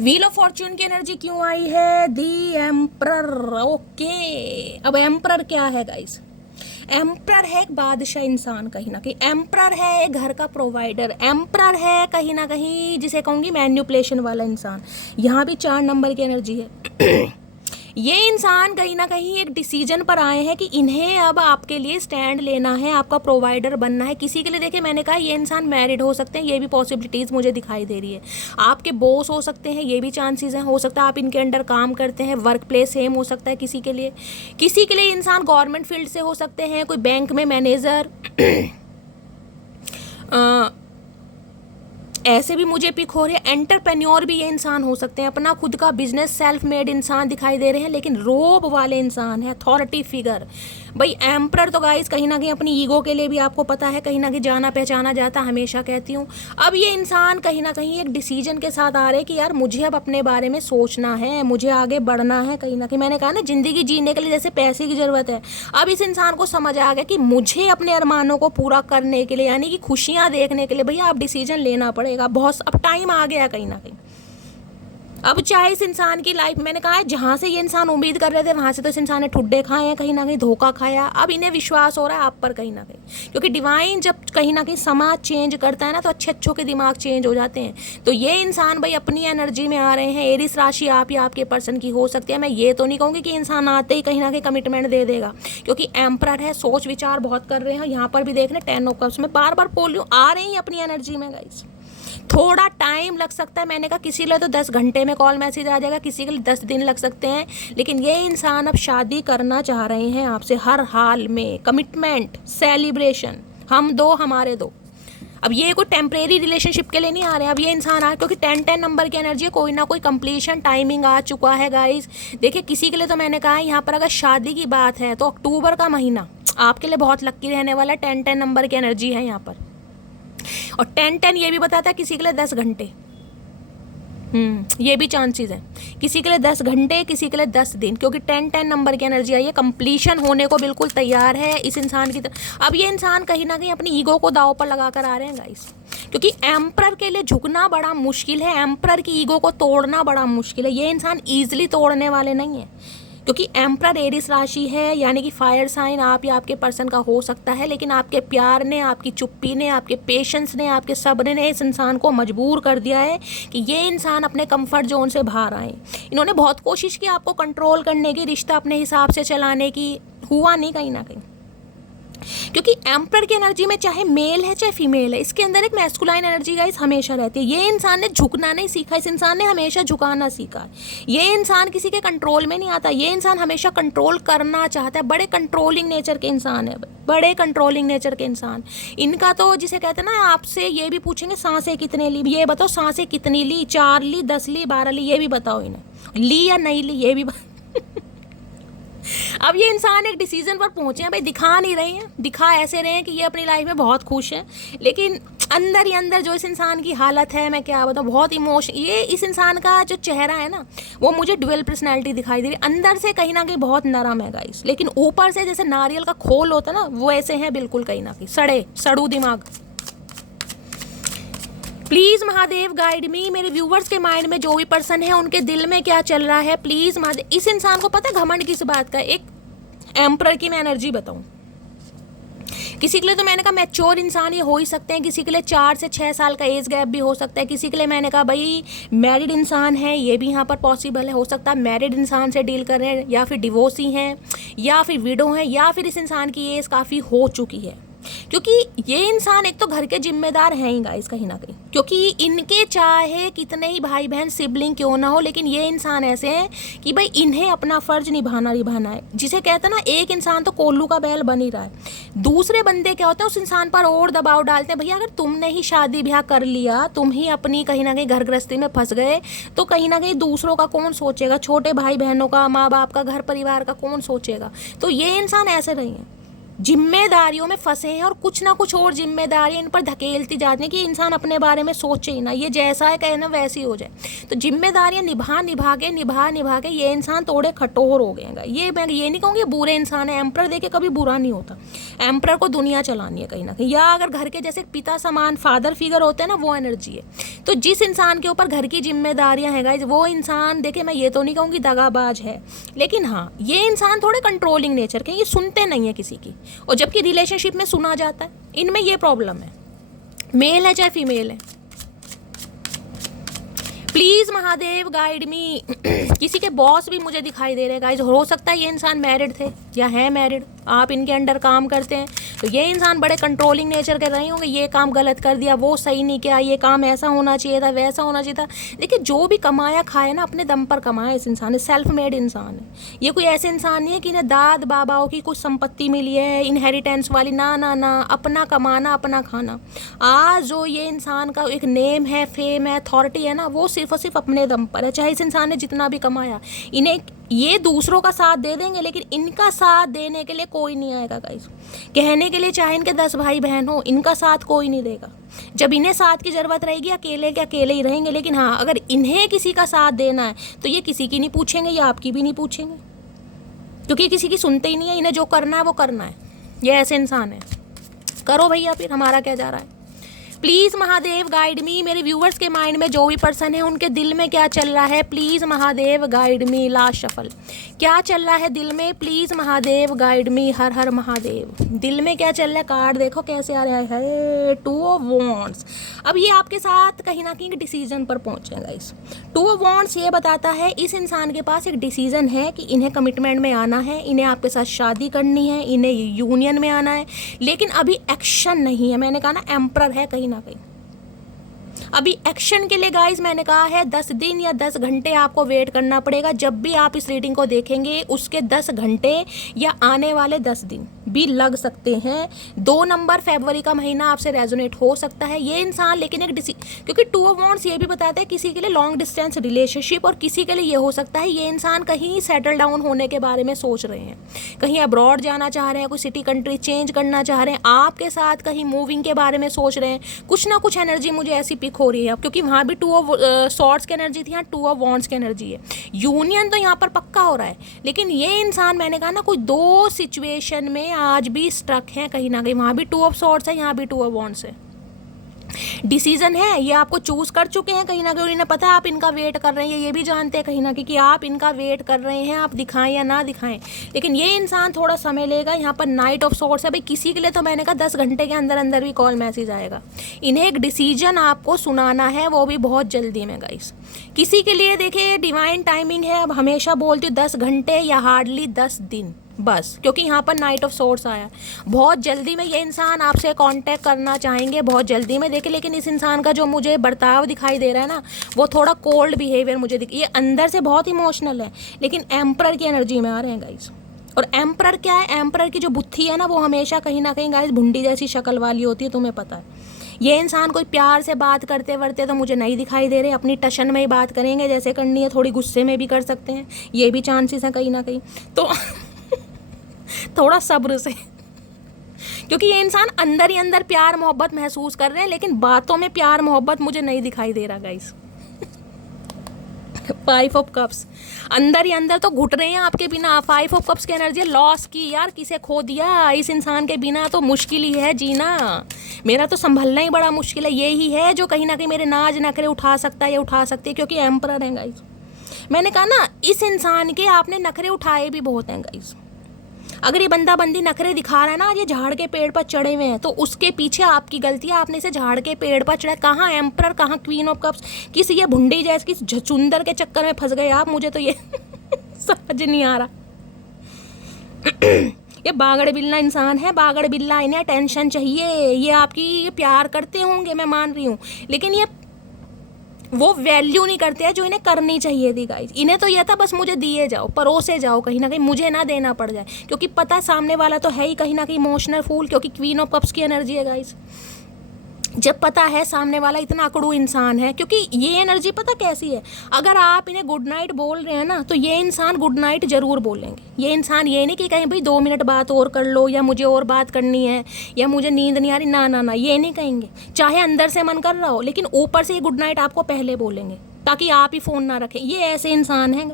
Wheel of Fortune की एनर्जी क्यों आई है? दी एम्परर। ओके, अब एम्परर क्या है गाइस? एम्परर है एक बादशाह इंसान कहीं ना कहीं, एम्परर है एक घर का प्रोवाइडर, एम्परर है कहीं ना कहीं जिसे कहूँगी मैन्युपुलेशन वाला इंसान। यहाँ भी 4 नंबर की एनर्जी है। ये इंसान कहीं ना कहीं एक डिसीजन पर आए हैं कि इन्हें अब आपके लिए स्टैंड लेना है, आपका प्रोवाइडर बनना है। किसी के लिए देखिए मैंने कहा ये इंसान मैरिड हो सकते हैं, ये भी पॉसिबिलिटीज़ मुझे दिखाई दे रही है। आपके बॉस हो सकते हैं, ये भी चांसेस हैं, हो सकता है आप इनके अंडर काम करते हैं, वर्क प्लेस सेम हो सकता है किसी के लिए। किसी के लिए इंसान गवर्नमेंट फील्ड से हो सकते हैं, कोई बैंक में मैनेजर ऐसे भी मुझे पिक हो रहे हैं। एंटरप्रेन्योर भी ये इंसान हो सकते हैं, अपना खुद का बिजनेस सेल्फ मेड इंसान दिखाई दे रहे हैं, लेकिन रोब वाले इंसान है, अथॉरिटी फिगर। भाई एम्परर तो गाइस कहीं ना कहीं अपनी ईगो के लिए भी आपको पता है कहीं ना कहीं जाना पहचाना जाता, हमेशा कहती हूँ। अब ये इंसान कहीं ना कहीं एक डिसीजन के साथ आ रहे हैं कि यार मुझे अब अपने बारे में सोचना है, मुझे आगे बढ़ना है कहीं ना कहीं। मैंने कहा ना ज़िंदगी जीने के लिए जैसे पैसे की ज़रूरत है, अब इस इंसान को समझ आ गया कि मुझे अपने अरमानों को पूरा करने के लिए, यानी कि खुशियाँ देखने के लिए भैया आप डिसीजन लेना पड़ेगा। बहुत अब टाइम आ गया कहीं ना कहीं। अब चाहे इस इंसान की लाइफ, मैंने कहा है जहाँ से ये इंसान उम्मीद कर रहे थे वहाँ से तो इस इंसान ने ठुड्डे खाए हैं, कहीं ना कहीं धोखा खाया। अब इन्हें विश्वास हो रहा है आप पर कहीं ना कहीं, क्योंकि डिवाइन जब कहीं ना कहीं समाज चेंज करता है ना तो अच्छों के दिमाग चेंज हो जाते हैं। तो ये इंसान भाई अपनी एनर्जी में आ रहे हैं। एरिस राशि आप या आपके पर्सन की हो सकती है। मैं ये तो नहीं कहूँगी कि इंसान आते ही कहीं ना कहीं कमिटमेंट दे देगा, क्योंकि एम्परर है, सोच विचार बहुत कर रहे हैं। यहाँ पर भी देख रहे 10 ऑफ कप्स में बार बार बोल रही हूँ, आ रहे हैं अपनी एनर्जी में गाइस। थोड़ा टाइम लग सकता है, मैंने कहा किसी के लिए तो 10 घंटे में कॉल मैसेज आ जाएगा, किसी के लिए 10 दिन लग सकते हैं, लेकिन ये इंसान अब शादी करना चाह रहे हैं आपसे हर हाल में। कमिटमेंट, सेलिब्रेशन, हम दो हमारे दो। अब ये कोई टेम्परेरी रिलेशनशिप के लिए नहीं आ रहे हैं, अब ये इंसान आ, क्योंकि 10-10 नंबर की एनर्जी है, कोई ना कोई कंप्लीशन टाइमिंग आ चुका है गाइस। देखिए किसी के लिए तो मैंने कहा है यहाँ पर अगर शादी की बात है तो अक्टूबर का महीना आपके लिए बहुत लक्की रहने वाला है। 10-10 नंबर की एनर्जी है यहाँ पर, और 10-10 ये भी बताता है किसी के लिए 10 घंटे, ये भी चांसेस है, किसी के लिए 10 घंटे, किसी के लिए 10 दिन, क्योंकि 10-10 नंबर की एनर्जी आई है। कंप्लीशन होने को बिल्कुल तैयार है इस इंसान की अब ये इंसान कहीं ना कहीं अपनी ईगो को दांव पर लगा कर आ रहे हैं गाइस, क्योंकि एम्परर के लिए झुकना बड़ा मुश्किल है, एम्परर की ईगो को तोड़ना बड़ा मुश्किल है। ये इंसान ईजिली तोड़ने वाले नहीं है, क्योंकि एम्परर एरिस राशि है, यानी कि फायर साइन आप या आपके पर्सन का हो सकता है, लेकिन आपके प्यार ने, आपकी चुप्पी ने, आपके पेशेंस ने, आपके सब्र ने इस इंसान को मजबूर कर दिया है कि ये इंसान अपने कंफर्ट जोन से बाहर आए। इन्होंने बहुत कोशिश की आपको कंट्रोल करने की, रिश्ता अपने हिसाब से चलाने की, हुआ नहीं कहीं ना कहीं, क्योंकि एम्परर की एनर्जी में चाहे मेल है चाहे फीमेल है, इसके अंदर एक मैस्कुलाइन एनर्जी गाइस हमेशा रहती है। ये इंसान ने झुकना नहीं सीखा, इस इंसान ने हमेशा झुकाना सीखा। ये इंसान किसी के कंट्रोल में नहीं आता, ये इंसान हमेशा कंट्रोल करना चाहता है। बड़े कंट्रोलिंग नेचर के इंसान है, बड़े कंट्रोलिंग नेचर के इंसान। इनका तो जिसे कहते हैं ना, आपसे ये भी पूछेंगे सांसें कितने ली, ये बताओ सांसें कितनी ली, 4 ली, 10 ली, 12 ली, ये भी बताओ इन्हें, ली या नहीं ली ये भी अब ये इंसान एक डिसीजन पर पहुंचे हैं भाई, दिखा नहीं रहे हैं, दिखा ऐसे रहे हैं कि ये अपनी लाइफ में बहुत खुश हैं, लेकिन अंदर ही अंदर जो इस इंसान की हालत है मैं क्या बताऊँ, बहुत इमोशन। ये इस इंसान का जो चेहरा है ना, वो मुझे ड्यूअल पर्सनैलिटी दिखाई दे रही है। अंदर से कहीं ना कहीं बहुत नरम है गाइस, लेकिन ऊपर से जैसे नारियल का खोल होता है ना, वो ऐसे हैं बिल्कुल कहीं ना कहीं सड़ू दिमाग। प्लीज महादेव गाइड मी, मेरे व्यूवर्स के माइंड में जो भी पर्सन है उनके दिल में क्या चल रहा है, प्लीज महादेव। इस इंसान को पता है घमंड किस बात का, एक एम्परर की मैं एनर्जी बताऊं। किसी के लिए तो मैंने कहा मैच्योर इंसान ये हो ही सकते हैं, किसी के लिए 4 से 6 साल का एज गैप भी हो सकता है, किसी के लिए मैंने कहा भाई मैरिड इंसान है, ये भी यहाँ पर पॉसिबल है। हो सकता है मैरिड इंसान से डील कर रहे हैं, या फिर डिवोर्सी हैं, या फिर विडो हैं, या फिर इस इंसान की एज काफ़ी हो चुकी है, क्योंकि ये इंसान एक तो घर के जिम्मेदार हैं ही गाइस कहीं ना कहीं, क्योंकि इनके चाहे कितने ही भाई बहन सिबलिंग क्यों ना हो, लेकिन ये इंसान ऐसे हैं कि भाई इन्हें अपना फर्ज निभाना है। जिसे कहते हैं ना, एक इंसान तो कोल्लू का बैल बन ही रहा है, दूसरे बंदे क्या होते हैं उस इंसान पर और दबाव डालते हैं, भैया अगर तुमने ही शादी ब्याह कर लिया, तुम ही अपनी कहीं ना कहीं घर गृहस्थी में फंस गए, तो कहीं ना कहीं दूसरों का कौन सोचेगा, छोटे भाई बहनों का, माँ बाप का, घर परिवार का कौन सोचेगा। तो ये इंसान ऐसे नहीं है, जिम्मेदारियों में फंसे हैं, और कुछ ना कुछ और जिम्मेदारियां इन पर धकेलती जाती हैं कि इंसान अपने बारे में सोचे ही ना, ये जैसा है कहना वैसे ही हो जाए। तो जिम्मेदारियां निभा के ये इंसान थोड़े कठोर हो गए हैं। ये मैं ये नहीं कहूँगी बुरे इंसान है, एम्परर देखे कभी बुरा नहीं होता, एम्परर को दुनिया चलानी है कहीं ना कहीं, या अगर घर के जैसे पिता समान फादर फिगर होते हैं ना, वो एनर्जी है। तो जिस इंसान के ऊपर घर की जिम्मेदारियां हैं गाइस, वो इंसान देखे मैं ये तो नहीं कहूँगी दगाबाज है, लेकिन हाँ ये इंसान थोड़े कंट्रोलिंग नेचर के, ये सुनते नहीं है किसी की, और जबकि रिलेशनशिप में सुना जाता है। इनमें ये प्रॉब्लम है, मेल है चाहे फीमेल है। प्लीज महादेव गाइड मी। किसी के बॉस भी मुझे दिखाई दे रहे हैं गाइस, हो सकता है ये इंसान मैरिड थे या है मैरिड, आप इनके अंडर काम करते हैं, तो ये इंसान बड़े कंट्रोलिंग नेचर के रहे होंगे, ये काम गलत कर दिया, वो सही नहीं किया, ये काम ऐसा होना चाहिए था, वैसा होना चाहिए था। देखिए जो भी कमाया खाया ना, अपने दम पर कमाया इस इंसान ने, सेल्फ मेड इंसान है। ये कोई ऐसे इंसान नहीं है कि इन्हें दाद बाबाओं की कुछ संपत्ति मिली है इनहेरिटेंस वाली, ना ना ना, अपना कमाना अपना खाना। आज जो ये इंसान का एक नेम है, फेम है, अथॉरिटी है ना, वो सिर्फ और सिर्फ अपने दम पर है। चाहे इस इंसान ने जितना भी कमाया, इन्हें ये दूसरों का साथ दे देंगे, लेकिन इनका साथ देने के लिए कोई नहीं आएगा गाइस। कहने के लिए चाहे इनके 10 भाई बहन हो, इनका साथ कोई नहीं देगा। जब इन्हें साथ की ज़रूरत रहेगी, अकेले के अकेले ही रहेंगे। लेकिन हाँ, अगर इन्हें किसी का साथ देना है तो ये किसी की नहीं पूछेंगे, या आपकी भी नहीं पूछेंगे, क्योंकि किसी की सुनते ही नहीं है। इन्हें जो करना है वो करना है, ये ऐसे इंसान है। करो भैया, फिर हमारा क्या जा रहा है। प्लीज़ महादेव गाइड मी, मेरे व्यूवर्स के माइंड में जो भी पर्सन है उनके दिल में क्या चल रहा है, please Mahadev guide me. Last shuffle, क्या चल रहा है दिल में, प्लीज़ महादेव गाइड मी। हर हर महादेव। दिल में क्या चल रहा है, कार्ड देखो कैसे आ रहा है, 2 ऑफ वॉन्ड्स। अब ये आपके साथ कहीं ना कहीं डिसीजन पर पहुँचेगा। इस 2 ऑफ वॉन्ड्स ये बताता है इस इंसान के पास एक डिसीजन है कि इन्हें कमिटमेंट में आना है, इन्हें आपके साथ शादी करनी है, इन्हें यूनियन में आना है, लेकिन अभी एक्शन नहीं है। मैंने कहा ना, एम्परर है कहीं ना कहीं। अभी एक्शन के लिए गाइज मैंने कहा है 10 दिन या 10 घंटे आपको वेट करना पड़ेगा। जब भी आप इस रीडिंग को देखेंगे उसके 10 घंटे या आने वाले 10 दिन भी लग सकते हैं। 2 नंबर फरवरी का महीना आपसे रेजोनेट हो सकता है ये इंसान, लेकिन क्योंकि 2 ऑफ वॉन्ड्स ये भी बताते हैं किसी के लिए लॉन्ग डिस्टेंस रिलेशनशिप, और किसी के लिए ये हो सकता है ये इंसान कहीं सेटल डाउन होने के बारे में सोच रहे हैं, कहीं अब्रॉड जाना चाह रहे हैं, कोई सिटी कंट्री चेंज करना चाह रहे हैं, आपके साथ कहीं मूविंग के बारे में सोच रहे हैं। कुछ ना कुछ एनर्जी मुझे ऐसी पिक हो रही है, क्योंकि वहाँ भी 2 ऑफ सॉर्ड्स की एनर्जी थी, यहाँ 2 ऑफ वॉन्ड्स की एनर्जी है। यूनियन तो यहाँ पर पक्का हो रहा है, लेकिन ये इंसान मैंने कहा ना कोई 2 सिचुएशन में आज भी स्ट्रक है कहीं ना कहीं। वहाँ भी 2 ऑफ सॉर्ड्स है, यहाँ भी 2 ऑफ वॉन्ड्स है। डिसीजन है, ये आपको चूज कर चुके हैं कहीं ना कहीं, उन्हें पता है आप इनका वेट कर रहे हैं, ये भी जानते हैं कहीं ना कहीं कि आप इनका वेट कर रहे हैं, आप दिखाएं या ना दिखाएं, लेकिन ये इंसान थोड़ा समय लेगा। यहाँ पर नाइट ऑफ सॉर्ड्स है भाई, किसी के लिए तो मैंने कहा 10 घंटे के अंदर अंदर भी कॉल मैसेज आएगा। इन्हें एक डिसीजन आपको सुनाना है, वो भी बहुत जल्दी में गाइस। किसी के लिए देखिए डिवाइन टाइमिंग है, अब हमेशा बोलती हूँ 10 घंटे या हार्डली 10 दिन बस, क्योंकि यहाँ पर नाइट ऑफ सोर्स आया। बहुत जल्दी में ये इंसान आपसे कांटेक्ट करना चाहेंगे, बहुत जल्दी में। देखिए लेकिन इस इंसान का जो मुझे बर्ताव दिखाई दे रहा है ना, वो थोड़ा कोल्ड बिहेवियर मुझे ये अंदर से बहुत इमोशनल है, लेकिन एम्परर की एनर्जी में आ रहे हैं गाइस। और एम्परर क्या है, एम्परर की जो बुद्धि है ना वो हमेशा कहीं ना कहीं गाइस भुंडी जैसी शक्ल वाली होती है, तुम्हें पता है। ये इंसान कोई प्यार से बात करते वर्ते तो मुझे नहीं दिखाई दे रहे, अपनी टशन में ही बात करेंगे जैसे करनी है, थोड़ी गुस्से में भी कर सकते हैं, ये भी चांसेस हैं कहीं ना कहीं। तो थोड़ा सब्र से, क्योंकि ये इंसान अंदर ही अंदर प्यार मोहब्बत महसूस कर रहे हैं, लेकिन बातों में प्यार मोहब्बत मुझे नहीं दिखाई दे रहा गाइस। 5 ऑफ कप्स, अंदर ही अंदर तो घुट रहे हैं आपके बिना। 5 ऑफ कप्स की एनर्जी लॉस की, यार किसे खो दिया, इस इंसान के बिना तो मुश्किल ही है जीना, मेरा तो संभलना ही बड़ा मुश्किल है। यही है जो कहीं ना कहीं मेरे नाज नखरे उठा सकता है या उठा सकती है, क्योंकि एम्परर है गाइस। मैंने कहा ना इस इंसान के आपने नखरे उठाए भी बहुत हैं गाइस। अगर ये बंदा बंदी नखरे दिखा रहा है ना, ये झाड़ के पेड़ पर चढ़े हुए हैं, तो उसके पीछे आपकी गलती है, आपने इसे झाड़ के पेड़ पर चढ़ा। कहाँ एम्परर, कहाँ क्वीन ऑफ कप्स, किसी ये भुंडी जैसे किस झचुंदर के चक्कर में फंस गए आप, मुझे तो ये समझ नहीं आ रहा। ये बागड़ बिल्ला इंसान है, बागड़ बिल्ला, इन्हें अटेंशन चाहिए, ये आपकी प्यार करते होंगे मैं मान रही हूँ, लेकिन ये वो वैल्यू नहीं करते हैं जो इन्हें करनी चाहिए थी गाइस। इन्हें तो यह था बस मुझे दिए जाओ, परोसे जाओ, कहीं ना कहीं मुझे ना देना पड़ जाए, क्योंकि पता सामने वाला तो है ही कहीं ना कहीं इमोशनल फूल, क्योंकि क्वीन ऑफ कप्स की एनर्जी है गाइस। जब पता है सामने वाला इतना अकड़ू इंसान है, क्योंकि ये एनर्जी पता कैसी है, अगर आप इन्हें गुड नाइट बोल रहे हैं ना, तो ये इंसान गुड नाइट जरूर बोलेंगे। ये इंसान ये नहीं कि कहीं भाई 2 मिनट बात और कर लो, या मुझे और बात करनी है, या मुझे नींद नहीं आ रही, ना ना ना, ये नहीं कहेंगे। चाहे अंदर से मन कर रहा हो, लेकिन ऊपर से ये गुड नाइट आपको पहले बोलेंगे, ताकि आप ही फ़ोन ना रखें। ये ऐसे इंसान हैं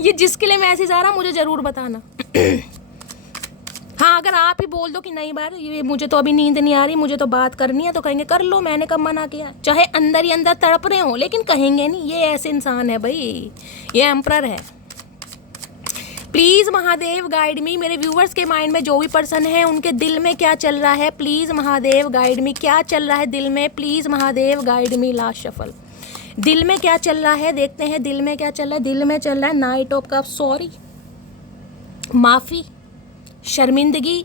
ये जिसके लिए मैसेज आ रहा मुझे ज़रूर बताना। हाँ, अगर आप ही बोल दो कि नहीं बार ये मुझे तो अभी नींद नहीं आ रही, मुझे तो बात करनी है, तो कहेंगे कर लो, मैंने कब मना किया। चाहे अंदर ही अंदर तड़प रहे हो, लेकिन कहेंगे नहीं। ये ऐसे इंसान है भाई, ये एम्परर है। प्लीज़ महादेव गाइड मी, मेरे व्यूवर्स के माइंड में जो भी पर्सन है उनके दिल में क्या चल रहा है, प्लीज़ महादेव गाइड मी, क्या चल रहा है दिल में, please Mahadev guide me. Last shuffle, दिल में क्या चल रहा है, देखते हैं दिल में क्या चल रहा है। दिल में चल रहा है नाइट ऑफ कप्स, सॉरी, माफ़ी, शर्मिंदगी,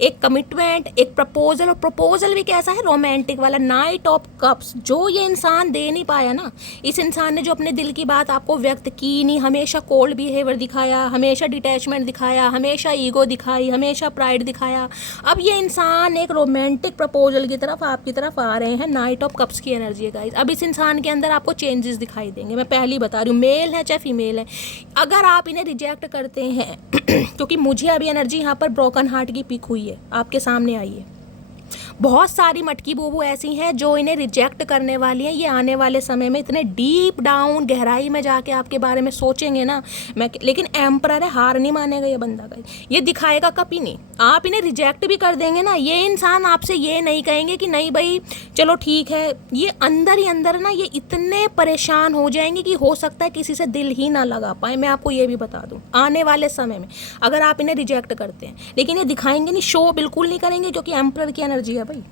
एक कमिटमेंट, एक प्रपोजल, और प्रपोजल भी कैसा है, रोमांटिक वाला। नाइट ऑफ कप्स जो ये इंसान दे नहीं पाया ना, इस इंसान ने जो अपने दिल की बात आपको व्यक्त की नहीं, हमेशा कोल्ड बिहेवियर दिखाया, हमेशा डिटैचमेंट दिखाया, हमेशा ईगो दिखाई, हमेशा प्राइड दिखाया। अब ये इंसान एक रोमांटिक प्रपोजल की तरफ आपकी तरफ आ रहे हैं। नाइट ऑफ कप्स की एनर्जी है गाइस। अब इस इंसान के अंदर आपको चेंजेस दिखाई देंगे, मैं पहली बता रही हूँ, मेल है चाहे फीमेल है। अगर आप इन्हें रिजेक्ट करते हैं क्योंकि मुझे अभी एनर्जी यहाँ पर ब्रोकन हार्ट की पिक हुई है, आपके सामने आई है। बहुत सारी मटकी बूबू ऐसी हैं जो इन्हें रिजेक्ट करने वाली हैं। ये आने वाले समय में इतने डीप डाउन गहराई में जाके आपके बारे में सोचेंगे ना, लेकिन एम्परर है, हार नहीं मानेगा ये बंदा का, ये दिखाएगा कभी नहीं। आप इन्हें रिजेक्ट भी कर देंगे ना, ये इंसान आपसे ये नहीं कहेंगे कि नहीं भाई चलो ठीक है। ये अंदर ही अंदर ना ये इतने परेशान हो जाएंगे कि हो सकता है किसी से दिल ही ना लगा पाए। मैं आपको ये भी बता दूं, आने वाले समय में अगर आप इन्हें रिजेक्ट करते हैं, लेकिन ये दिखाएंगे नहीं, शो बिल्कुल नहीं करेंगे, क्योंकि एम्परर की एनर्जी है भाई।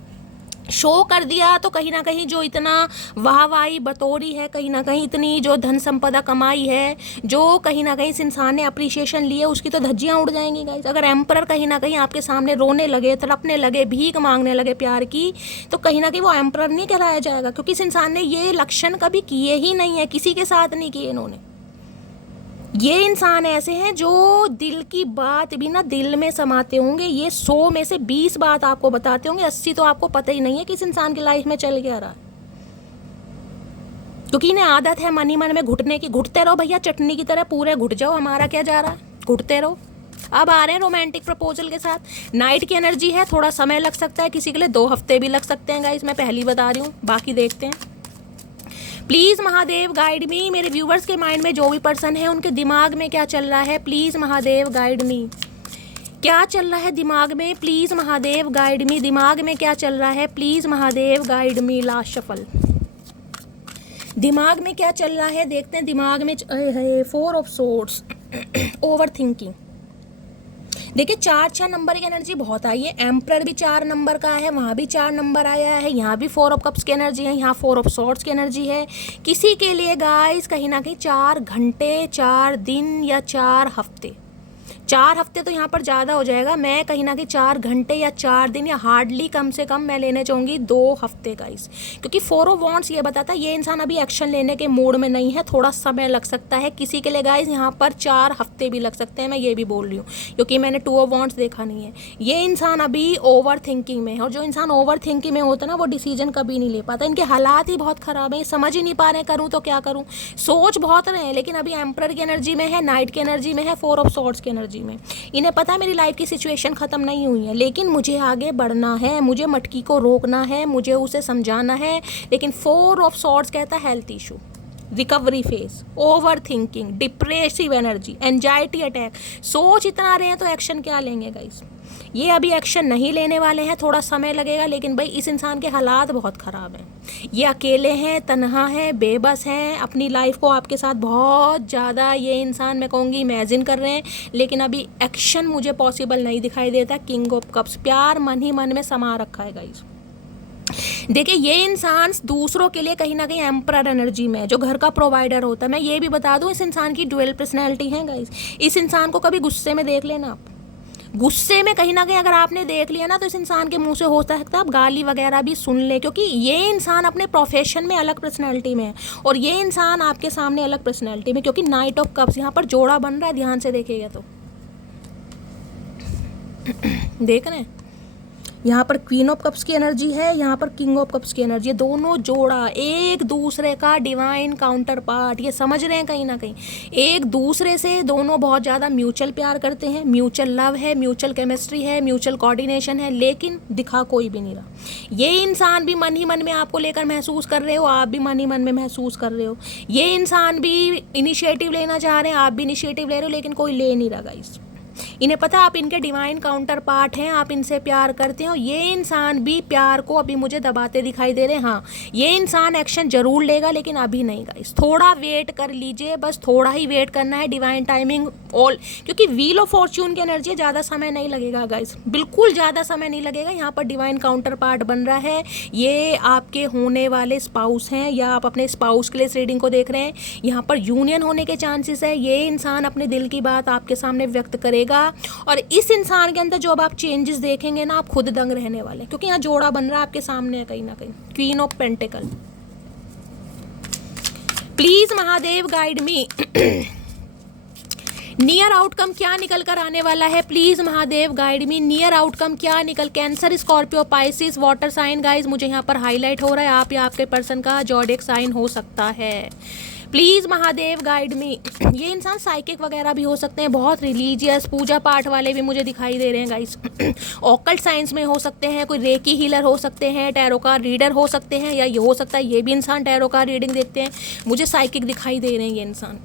शो कर दिया, तो कहीं ना कहीं जो इतना वाहवाही बतौरी है, कहीं ना कहीं इतनी जो धन संपदा कमाई है, जो कहीं ना कहीं इस इंसान ने अप्रिशिएशन लिए, उसकी तो धज्जियां उड़ जाएंगी गाइस। अगर एम्परर कहीं ना कहीं आपके सामने रोने लगे, तड़पने लगे, भीख मांगने लगे प्यार की, तो कहीं ना कहीं वो एम्परर नहीं कहलाया जाएगा, क्योंकि इस इंसान ने ये लक्षण कभी किए ही नहीं है, किसी के साथ नहीं किए इन्होंने। ये इंसान ऐसे हैं जो दिल की बात भी ना दिल में समाते होंगे। ये 100 में से 20 बात आपको बताते होंगे, 80 तो आपको पता ही नहीं है कि इस इंसान की लाइफ में चल क्या रहा है, क्योंकि इन्हें आदत है मन ही मन में घुटने की। घुटते रहो भैया, चटनी की तरह पूरे घुट जाओ, हमारा क्या जा रहा है, घुटते रहो। अब आ रहे हैं रोमांटिक प्रपोजल के साथ। नाइट की एनर्जी है, थोड़ा समय लग सकता है, किसी के लिए 2 हफ्ते भी लग सकते हैं गाइस, मैं पहली बता रही हूँ, बाकी देखते हैं। प्लीज़ महादेव गाइड मी। मेरे व्यूवर्स के माइंड में जो भी पर्सन है उनके दिमाग में क्या चल रहा है, प्लीज़ महादेव गाइड मी। क्या चल रहा है दिमाग में, प्लीज़ महादेव गाइड मी। दिमाग में क्या चल रहा है, please Mahadev guide me. Last shuffle. दिमाग में क्या चल रहा है, देखते हैं दिमाग में। 4 ऑफ सोर्ड्स, ओवर थिंकिंग। देखिए 4 नंबर की एनर्जी बहुत आई है। एम्परर भी 4 नंबर का है, वहाँ भी 4 नंबर आया है, यहाँ भी 4 ऑफ कप्स की एनर्जी है, यहाँ 4 ऑफ सॉर्ड्स की एनर्जी है। किसी के लिए गाइस कहीं ना कहीं 4 घंटे, 4 दिन या 4 हफ्ते, 4 हफ्ते तो यहाँ पर ज़्यादा हो जाएगा। मैं कहीं ना कहीं 4 घंटे या 4 दिन या हार्डली कम से कम मैं लेने चाहूँगी 2 हफ्ते गाइस, क्योंकि 4 ऑफ वॉन्ड्स ये बताता है ये इंसान अभी एक्शन लेने के मूड में नहीं है, थोड़ा समय लग सकता है। किसी के लिए गाइस यहाँ पर 4 हफ्ते भी लग सकते हैं, मैं ये भी बोल रही हूँ, क्योंकि मैंने 2 ऑफ वॉन्ड्स देखा नहीं है। ये इंसान अभी ओवर थिंकिंग में है, और जो इंसान ओवर थिंकिंग में होता है ना, वो डिसीजन कभी नहीं ले पाता। इनके हालात ही बहुत ख़राब है, समझ ही नहीं पा रहे हैं करूँ तो क्या करूँ, सोच बहुत रहे हैं, लेकिन अभी एम्परर की एनर्जी में है, नाइट की एनर्जी में है, 4 ऑफ सॉर्ड्स की एनर्जी में। इन्हें पता है मेरी लाइफ की सिचुएशन ख़त्म नहीं हुई है, लेकिन मुझे आगे बढ़ना है, मुझे मटकी को रोकना है, मुझे उसे समझाना है। लेकिन 4 ऑफ सॉर्ड्स कहता है health issue, recovery phase, over thinking, depressive energy, anxiety attack. सोच इतना रहे हैं तो एक्शन क्या लेंगे गाइस, ये अभी एक्शन नहीं लेने वाले हैं, थोड़ा समय लगेगा। लेकिन भाई इस इंसान के हालात बहुत ख़राब हैं, ये अकेले हैं, तन्हा हैं, बेबस हैं, अपनी लाइफ को आपके साथ बहुत ज़्यादा ये इंसान मैं कहूँगी इमेजिन कर रहे हैं, लेकिन अभी एक्शन मुझे पॉसिबल नहीं दिखाई देता। किंग ऑफ कप्स, प्यार मन ही मन में समा रखा है गाइस। देखिए ये इंसान दूसरों के लिए कहीं ना कहीं एम्परर एनर्जी में है, जो घर का प्रोवाइडर होता है। मैं ये भी बता दूं, इस इंसान की ड्यूअल पर्सनैलिटी है गाइस। इस इंसान को कभी गुस्से में देख लेना आप, गुस्से में कहीं ना कहीं अगर आपने देख लिया ना, तो इस इंसान के मुंह से हो सकता है आप गाली वगैरह भी सुन ले, क्योंकि ये इंसान अपने प्रोफेशन में अलग पर्सनैलिटी में है, और ये इंसान आपके सामने अलग पर्सनैलिटी में, क्योंकि नाइट ऑफ कप्स यहाँ पर जोड़ा बन रहा है, ध्यान से देखिएगा तो देख रहे हैं, यहाँ पर क्वीन ऑफ कप्स की एनर्जी है, यहाँ पर किंग ऑफ कप्स की एनर्जी है। दोनों जोड़ा एक दूसरे का डिवाइन काउंटर पार्ट, ये समझ रहे हैं कहीं ना कहीं एक दूसरे से दोनों बहुत ज़्यादा म्यूचुअल प्यार करते हैं, म्यूचुअल लव है, म्यूचुअल केमिस्ट्री है, म्यूचुअल कोऑर्डिनेशन है, लेकिन दिखा कोई भी नहीं रहा। ये इंसान भी मन ही मन में आपको लेकर महसूस कर रहे हो, आप भी मन ही मन में महसूस कर रहे हो। ये इंसान भी इनिशिएटिव लेना चाह रहे हैं, आप भी इनिशिएटिव ले रहे हो, लेकिन कोई ले नहीं रहा गाइस। इन्हें पता है आप इनके डिवाइन काउंटर पार्ट हैं, आप इनसे प्यार करते हो। ये इंसान भी प्यार को अभी मुझे दबाते दिखाई दे रहे हैं। हाँ, ये इंसान एक्शन जरूर लेगा, लेकिन अभी नहीं गाइस, थोड़ा वेट कर लीजिए, बस थोड़ा ही वेट करना है। डिवाइन टाइमिंग ऑल, क्योंकि व्हील ऑफ फॉर्च्यून की एनर्जी, ज़्यादा समय नहीं लगेगा गाइस, बिल्कुल ज़्यादा समय नहीं लगेगा। यहाँ पर डिवाइन काउंटर पार्ट बन रहा है, ये आपके होने वाले स्पाउस हैं, या आप अपने स्पाउस के लिए इस रीडिंग को देख रहे हैं। यहाँ पर यूनियन होने के चांसेस है। ये इंसान अपने दिल की बात आपके सामने व्यक्त करेगा, और इस इंसान के अंदर जो अब आप चेंजेस देखेंगे ना, आप खुद दंग रहने वाले, क्योंकि यहाँ जोड़ा बन रहा है आपके सामने कहीं ना कहीं। Queen of pentacle, please Mahadev guide me. Near outcome क्या निकल कर आने वाला है, please Mahadev guide me. Near outcome क्या निकल, Cancer, Scorpio, Pisces, water sign guys मुझे यहाँ पर हाईलाइट हो रहा है, आप या आपके पर्सन का जॉडिक साइन हो सकता है। प्लीज़ महादेव गाइड मी। ये इंसान साइकिक वगैरह भी हो सकते हैं, बहुत रिलीजियस पूजा पाठ वाले भी मुझे दिखाई दे रहे हैं गाइस। ऑकल्ट साइंस में हो सकते हैं, कोई रेकी हीलर हो सकते हैं, टैरो का रीडर हो सकते हैं, या ये हो सकता है ये भी इंसान टैरो का रीडिंग देखते हैं। मुझे साइकिक दिखाई दे रहे हैं ये इंसान।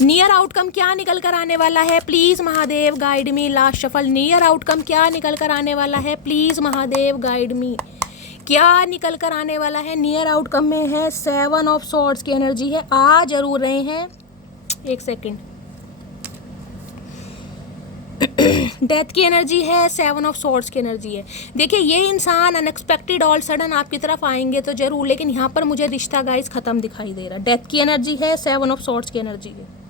नियर आउटकम क्या निकल कर आने वाला है, please Mahadev guide me. Last shuffle, near outcome क्या निकल कर आने वाला है, प्लीज़ महादेव गाइड मी। क्या निकल कर आने वाला है, नियर आउटकम में है 7 ऑफ सॉर्ड्स की एनर्जी है। आ जरूर रहे हैं, एक सेकंड डेथ की एनर्जी है, 7 ऑफ सॉर्ड्स की एनर्जी है। देखिए ये इंसान अनएक्सपेक्टेड ऑल सडन आपकी तरफ आएंगे तो जरूर, लेकिन यहाँ पर मुझे रिश्ता गाइस खत्म दिखाई दे रहा है। डेथ की एनर्जी है, 7 ऑफ सॉर्ड्स की एनर्जी है।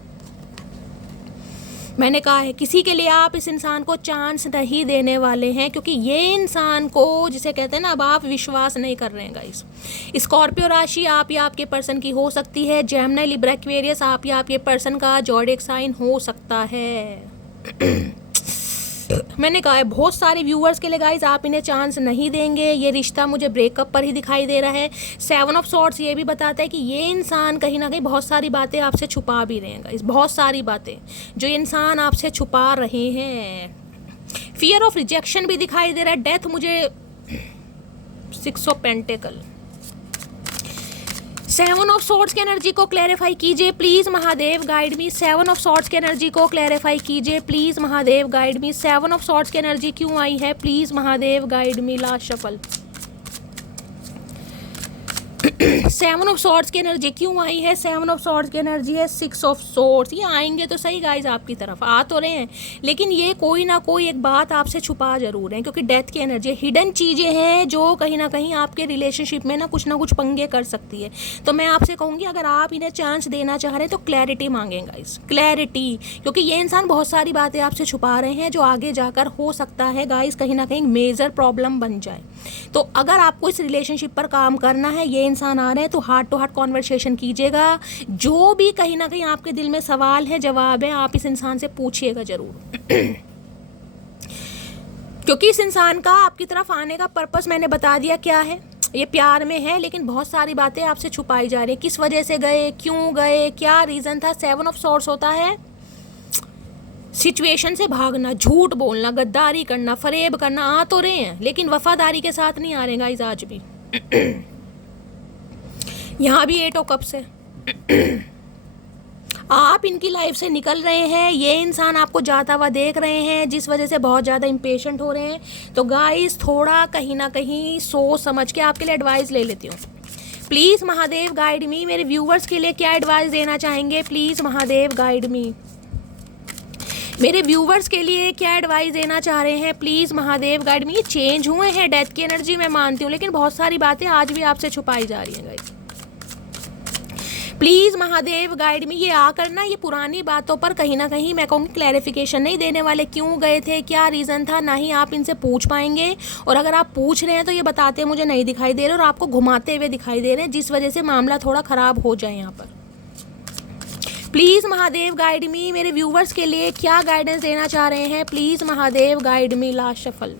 मैंने कहा है किसी के लिए आप इस इंसान को चांस नहीं देने वाले हैं, क्योंकि ये इंसान को जिसे कहते हैं ना, अब आप विश्वास नहीं कर रहे हैं गाइस। स्कॉर्पियो राशि आप या आपके पर्सन की हो सकती है। जेमिनी, लिब्रा, एक्वेरियस आप या आपके पर्सन का ज़ोडिएक साइन हो सकता है। मैंने कहा है बहुत सारे व्यूअर्स के लिए गाइस आप इन्हें चांस नहीं देंगे। ये रिश्ता मुझे ब्रेकअप पर ही दिखाई दे रहा है। 7 ऑफ सॉर्ड्स ये भी बताता है कि ये इंसान कहीं ना कहीं बहुत सारी बातें आपसे छुपा भी रहे हैं गाइस, बहुत सारी बातें जो इंसान आपसे छुपा रहे हैं। फियर ऑफ रिजेक्शन भी दिखाई दे रहा है। डेथ मुझे 6 ऑफ पेंटिकल। 7 ऑफ सॉर्ड्स की एनर्जी को क्लैरिफाई कीजिए please Mahadev, guide me. 7 of swords की एनर्जी को क्लैरिफाई कीजिए please Mahadev, guide me. 7 of swords की एनर्जी क्यों आई है please Mahadev, guide me. Last shuffle. 7 of swords की एनर्जी क्यों आई है? 7 ऑफ सॉर्ड्स की एनर्जी है 6 ऑफ सॉर्ड्स। ये आएंगे तो सही गाइज, आपकी तरफ आ तो रहे हैं, लेकिन ये कोई ना कोई एक बात आपसे छुपा जरूर है, क्योंकि डेथ की एनर्जी हिडन चीज़ें हैं जो कहीं ना कहीं आपके रिलेशनशिप में ना कुछ पंगे कर सकती है। तो मैं आपसे कहूँगी अगर आप इन्हें चांस देना चाह रहे हैं तो क्लैरिटी मांगें गाइज, क्लैरिटी, क्योंकि ये इंसान बहुत सारी बातें आपसे छुपा रहे हैं जो आगे जाकर हो सकता है गाइज कहीं ना कहीं मेजर प्रॉब्लम बन जाए। तो अगर आपको इस रिलेशनशिप पर काम करना है, ये इंसान आ रहे हैं तो हार्ट टू हार्ट कॉन्वर्सेशन कीजिएगा। जो भी कहीं ना कहीं आपके दिल में सवाल है, जवाब है, आप इस इंसान से पूछिएगा जरूर। क्योंकि इस इंसान का आपकी तरफ आने का पर्पस मैंने बता दिया क्या है। ये प्यार में है, लेकिन बहुत सारी बातें आपसे छुपाई जा रही है। किस वजह से गए, क्यों गए, क्या रीज़न था। 7 ऑफ सॉर्ड्स होता है सिचुएशन से भागना, झूठ बोलना, गद्दारी करना, फरेब करना। आ तो रहे हैं लेकिन वफादारी के साथ नहीं आ रहे गाइस आज भी। यहाँ भी 8 ऑफ कप्स है। आप इनकी लाइफ से निकल रहे हैं, ये इंसान आपको जाता हुआ देख रहे हैं, जिस वजह से बहुत ज़्यादा इम्पेशेंट हो रहे हैं। तो गाइस थोड़ा कहीं ना कहीं सोच समझ के आपके लिए एडवाइस ले लेती हूँ। प्लीज़ महादेव गाइड मी। मेरे व्यूवर्स के लिए क्या एडवाइस देना चाहेंगे प्लीज़ महादेव गाइड मी। मेरे व्यूवर्स के लिए क्या एडवाइस देना चाह रहे हैं प्लीज़ महादेव गाइड मी। ये चेंज हुए हैं, डेथ की एनर्जी मैं मानती हूँ, लेकिन बहुत सारी बातें आज भी आपसे छुपाई जा रही हैं गाइस। प्लीज़ महादेव गाइड मी। ये आकर ना ये पुरानी बातों पर कहीं ना कहीं मैं कहूँगी क्लैरिफिकेशन नहीं देने वाले। क्यों गए थे, क्या रीज़न था, ना ही आप इनसे पूछ पाएंगे। और अगर आप पूछ रहे हैं तो ये बताते मुझे नहीं दिखाई दे रहे और आपको घुमाते हुए दिखाई दे रहे हैं, जिस वजह से मामला थोड़ा ख़राब हो जाए यहाँ पर। प्लीज़ महादेव गाइड मी। मेरे व्यूवर्स के लिए क्या गाइडेंस देना चाह रहे हैं please Mahadev guide me. Last shuffle.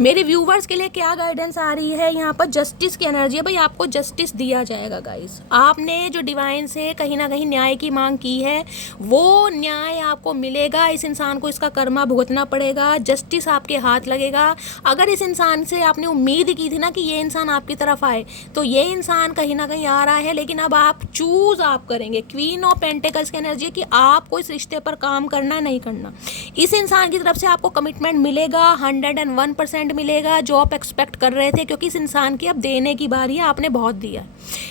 मेरे व्यूवर्स के लिए क्या गाइडेंस आ रही है यहाँ पर? जस्टिस की एनर्जी है। भाई आपको जस्टिस दिया जाएगा गाइस। आपने जो डिवाइन से कहीं ना कहीं न्याय की मांग की है वो न्याय आपको मिलेगा। इस इंसान को इसका कर्मा भुगतना पड़ेगा, जस्टिस आपके हाथ लगेगा। अगर इस इंसान से आपने उम्मीद की थी ना कि ये इंसान आपकी तरफ आए, तो ये इंसान कहीं ना कहीं आ रहा है, लेकिन अब आप चूज आप करेंगे। क्वीन ऑफ पेंटिकल्स की एनर्जी है कि आपको इस रिश्ते पर काम करना है नहीं करना। इस इंसान की तरफ से आपको कमिटमेंट मिलेगा, 101% मिलेगा जो आप एक्सपेक्ट कर रहे थे, क्योंकि इस इंसान की अब देने की बारी है, आपने बहुत दिया।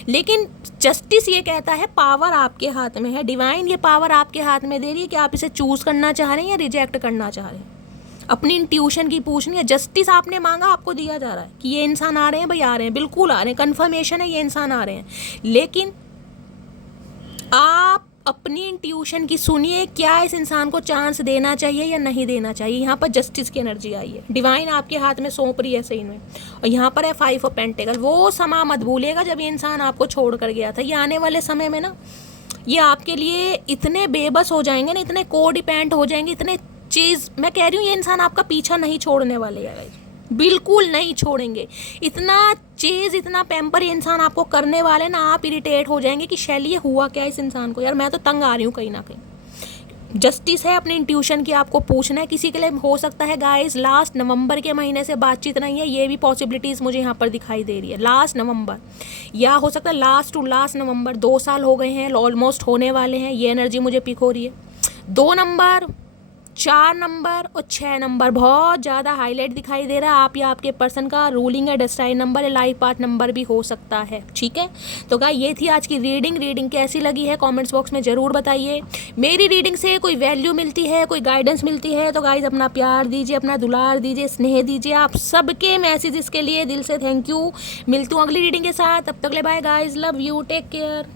लेकिन जस्टिस ये कहता है पावर आपके हाथ में है। डिवाइन ये पावर आपके हाथ में दे रही है कि आप इसे चूज करना चाह रहे हैं या रिजेक्ट करना चाह रहे हैं। अपनी इंट्यूशन की पूछनी है। जस्टिस आपने मांगा, आपको दिया जा रहा है कि ये इंसान आ रहे हैं। भाई आ रहे हैं, बिल्कुल आ रहे हैं, कन्फर्मेशन है ये इंसान आ रहे हैं। लेकिन आप अपनी इंट्यूशन की सुनिए, क्या इस इंसान को चांस देना चाहिए या नहीं देना चाहिए। यहाँ पर जस्टिस की एनर्जी आई है, डिवाइन आपके हाथ में सौंप रही है सही में। और यहाँ पर है 5 ऑफ पेंटिकल। वो समा मत भूलिएगा जब ये इंसान आपको छोड़ कर गया था। ये आने वाले समय में ना ये आपके लिए इतने बेबस हो जाएंगे ना, इतने को डिपेंड हो जाएंगे, इतने चीज़ मैं कह रही हूँ, ये इंसान आपका पीछा नहीं छोड़ने वाले हैं, बिल्कुल नहीं छोड़ेंगे। इतना चीज़, इतना पैम्पर ये इंसान आपको करने वाले ना, आप इरिटेट हो जाएंगे कि शैली ये हुआ क्या इस इंसान को, यार मैं तो तंग आ रही हूँ कहीं ना कहीं। जस्टिस है, अपने इंट्यूशन की आपको पूछना है। किसी के लिए हो सकता है गाइस लास्ट नवंबर के महीने से बातचीत नहीं है, ये भी पॉसिबिलिटीज़ मुझे यहाँ पर दिखाई दे रही है। लास्ट नवंबर या हो सकता है लास्ट टू लास्ट नवंबर, 2 साल हो गए हैं, ऑलमोस्ट होने वाले हैं। ये एनर्जी मुझे पिक हो रही है। 2 नंबर, 4 नंबर और 6 नंबर बहुत ज़्यादा हाईलाइट दिखाई दे रहा है। आप या आपके पर्सन का रूलिंग या डेस्टाइन नंबर या लाइफ पार्ट नंबर भी हो सकता है, ठीक है। तो गाइस ये थी आज की रीडिंग कैसी लगी है कमेंट्स बॉक्स में ज़रूर बताइए। मेरी रीडिंग से कोई वैल्यू मिलती है, कोई गाइडेंस मिलती है तो गाइस अपना प्यार दीजिए, अपना दुलार दीजिए, स्नेह दीजिए। आप सबके मैसेजेस के लिए दिल से थैंक यू। मिलती हूँ अगली रीडिंग के साथ, तब तक ले bye guys, love you, take care.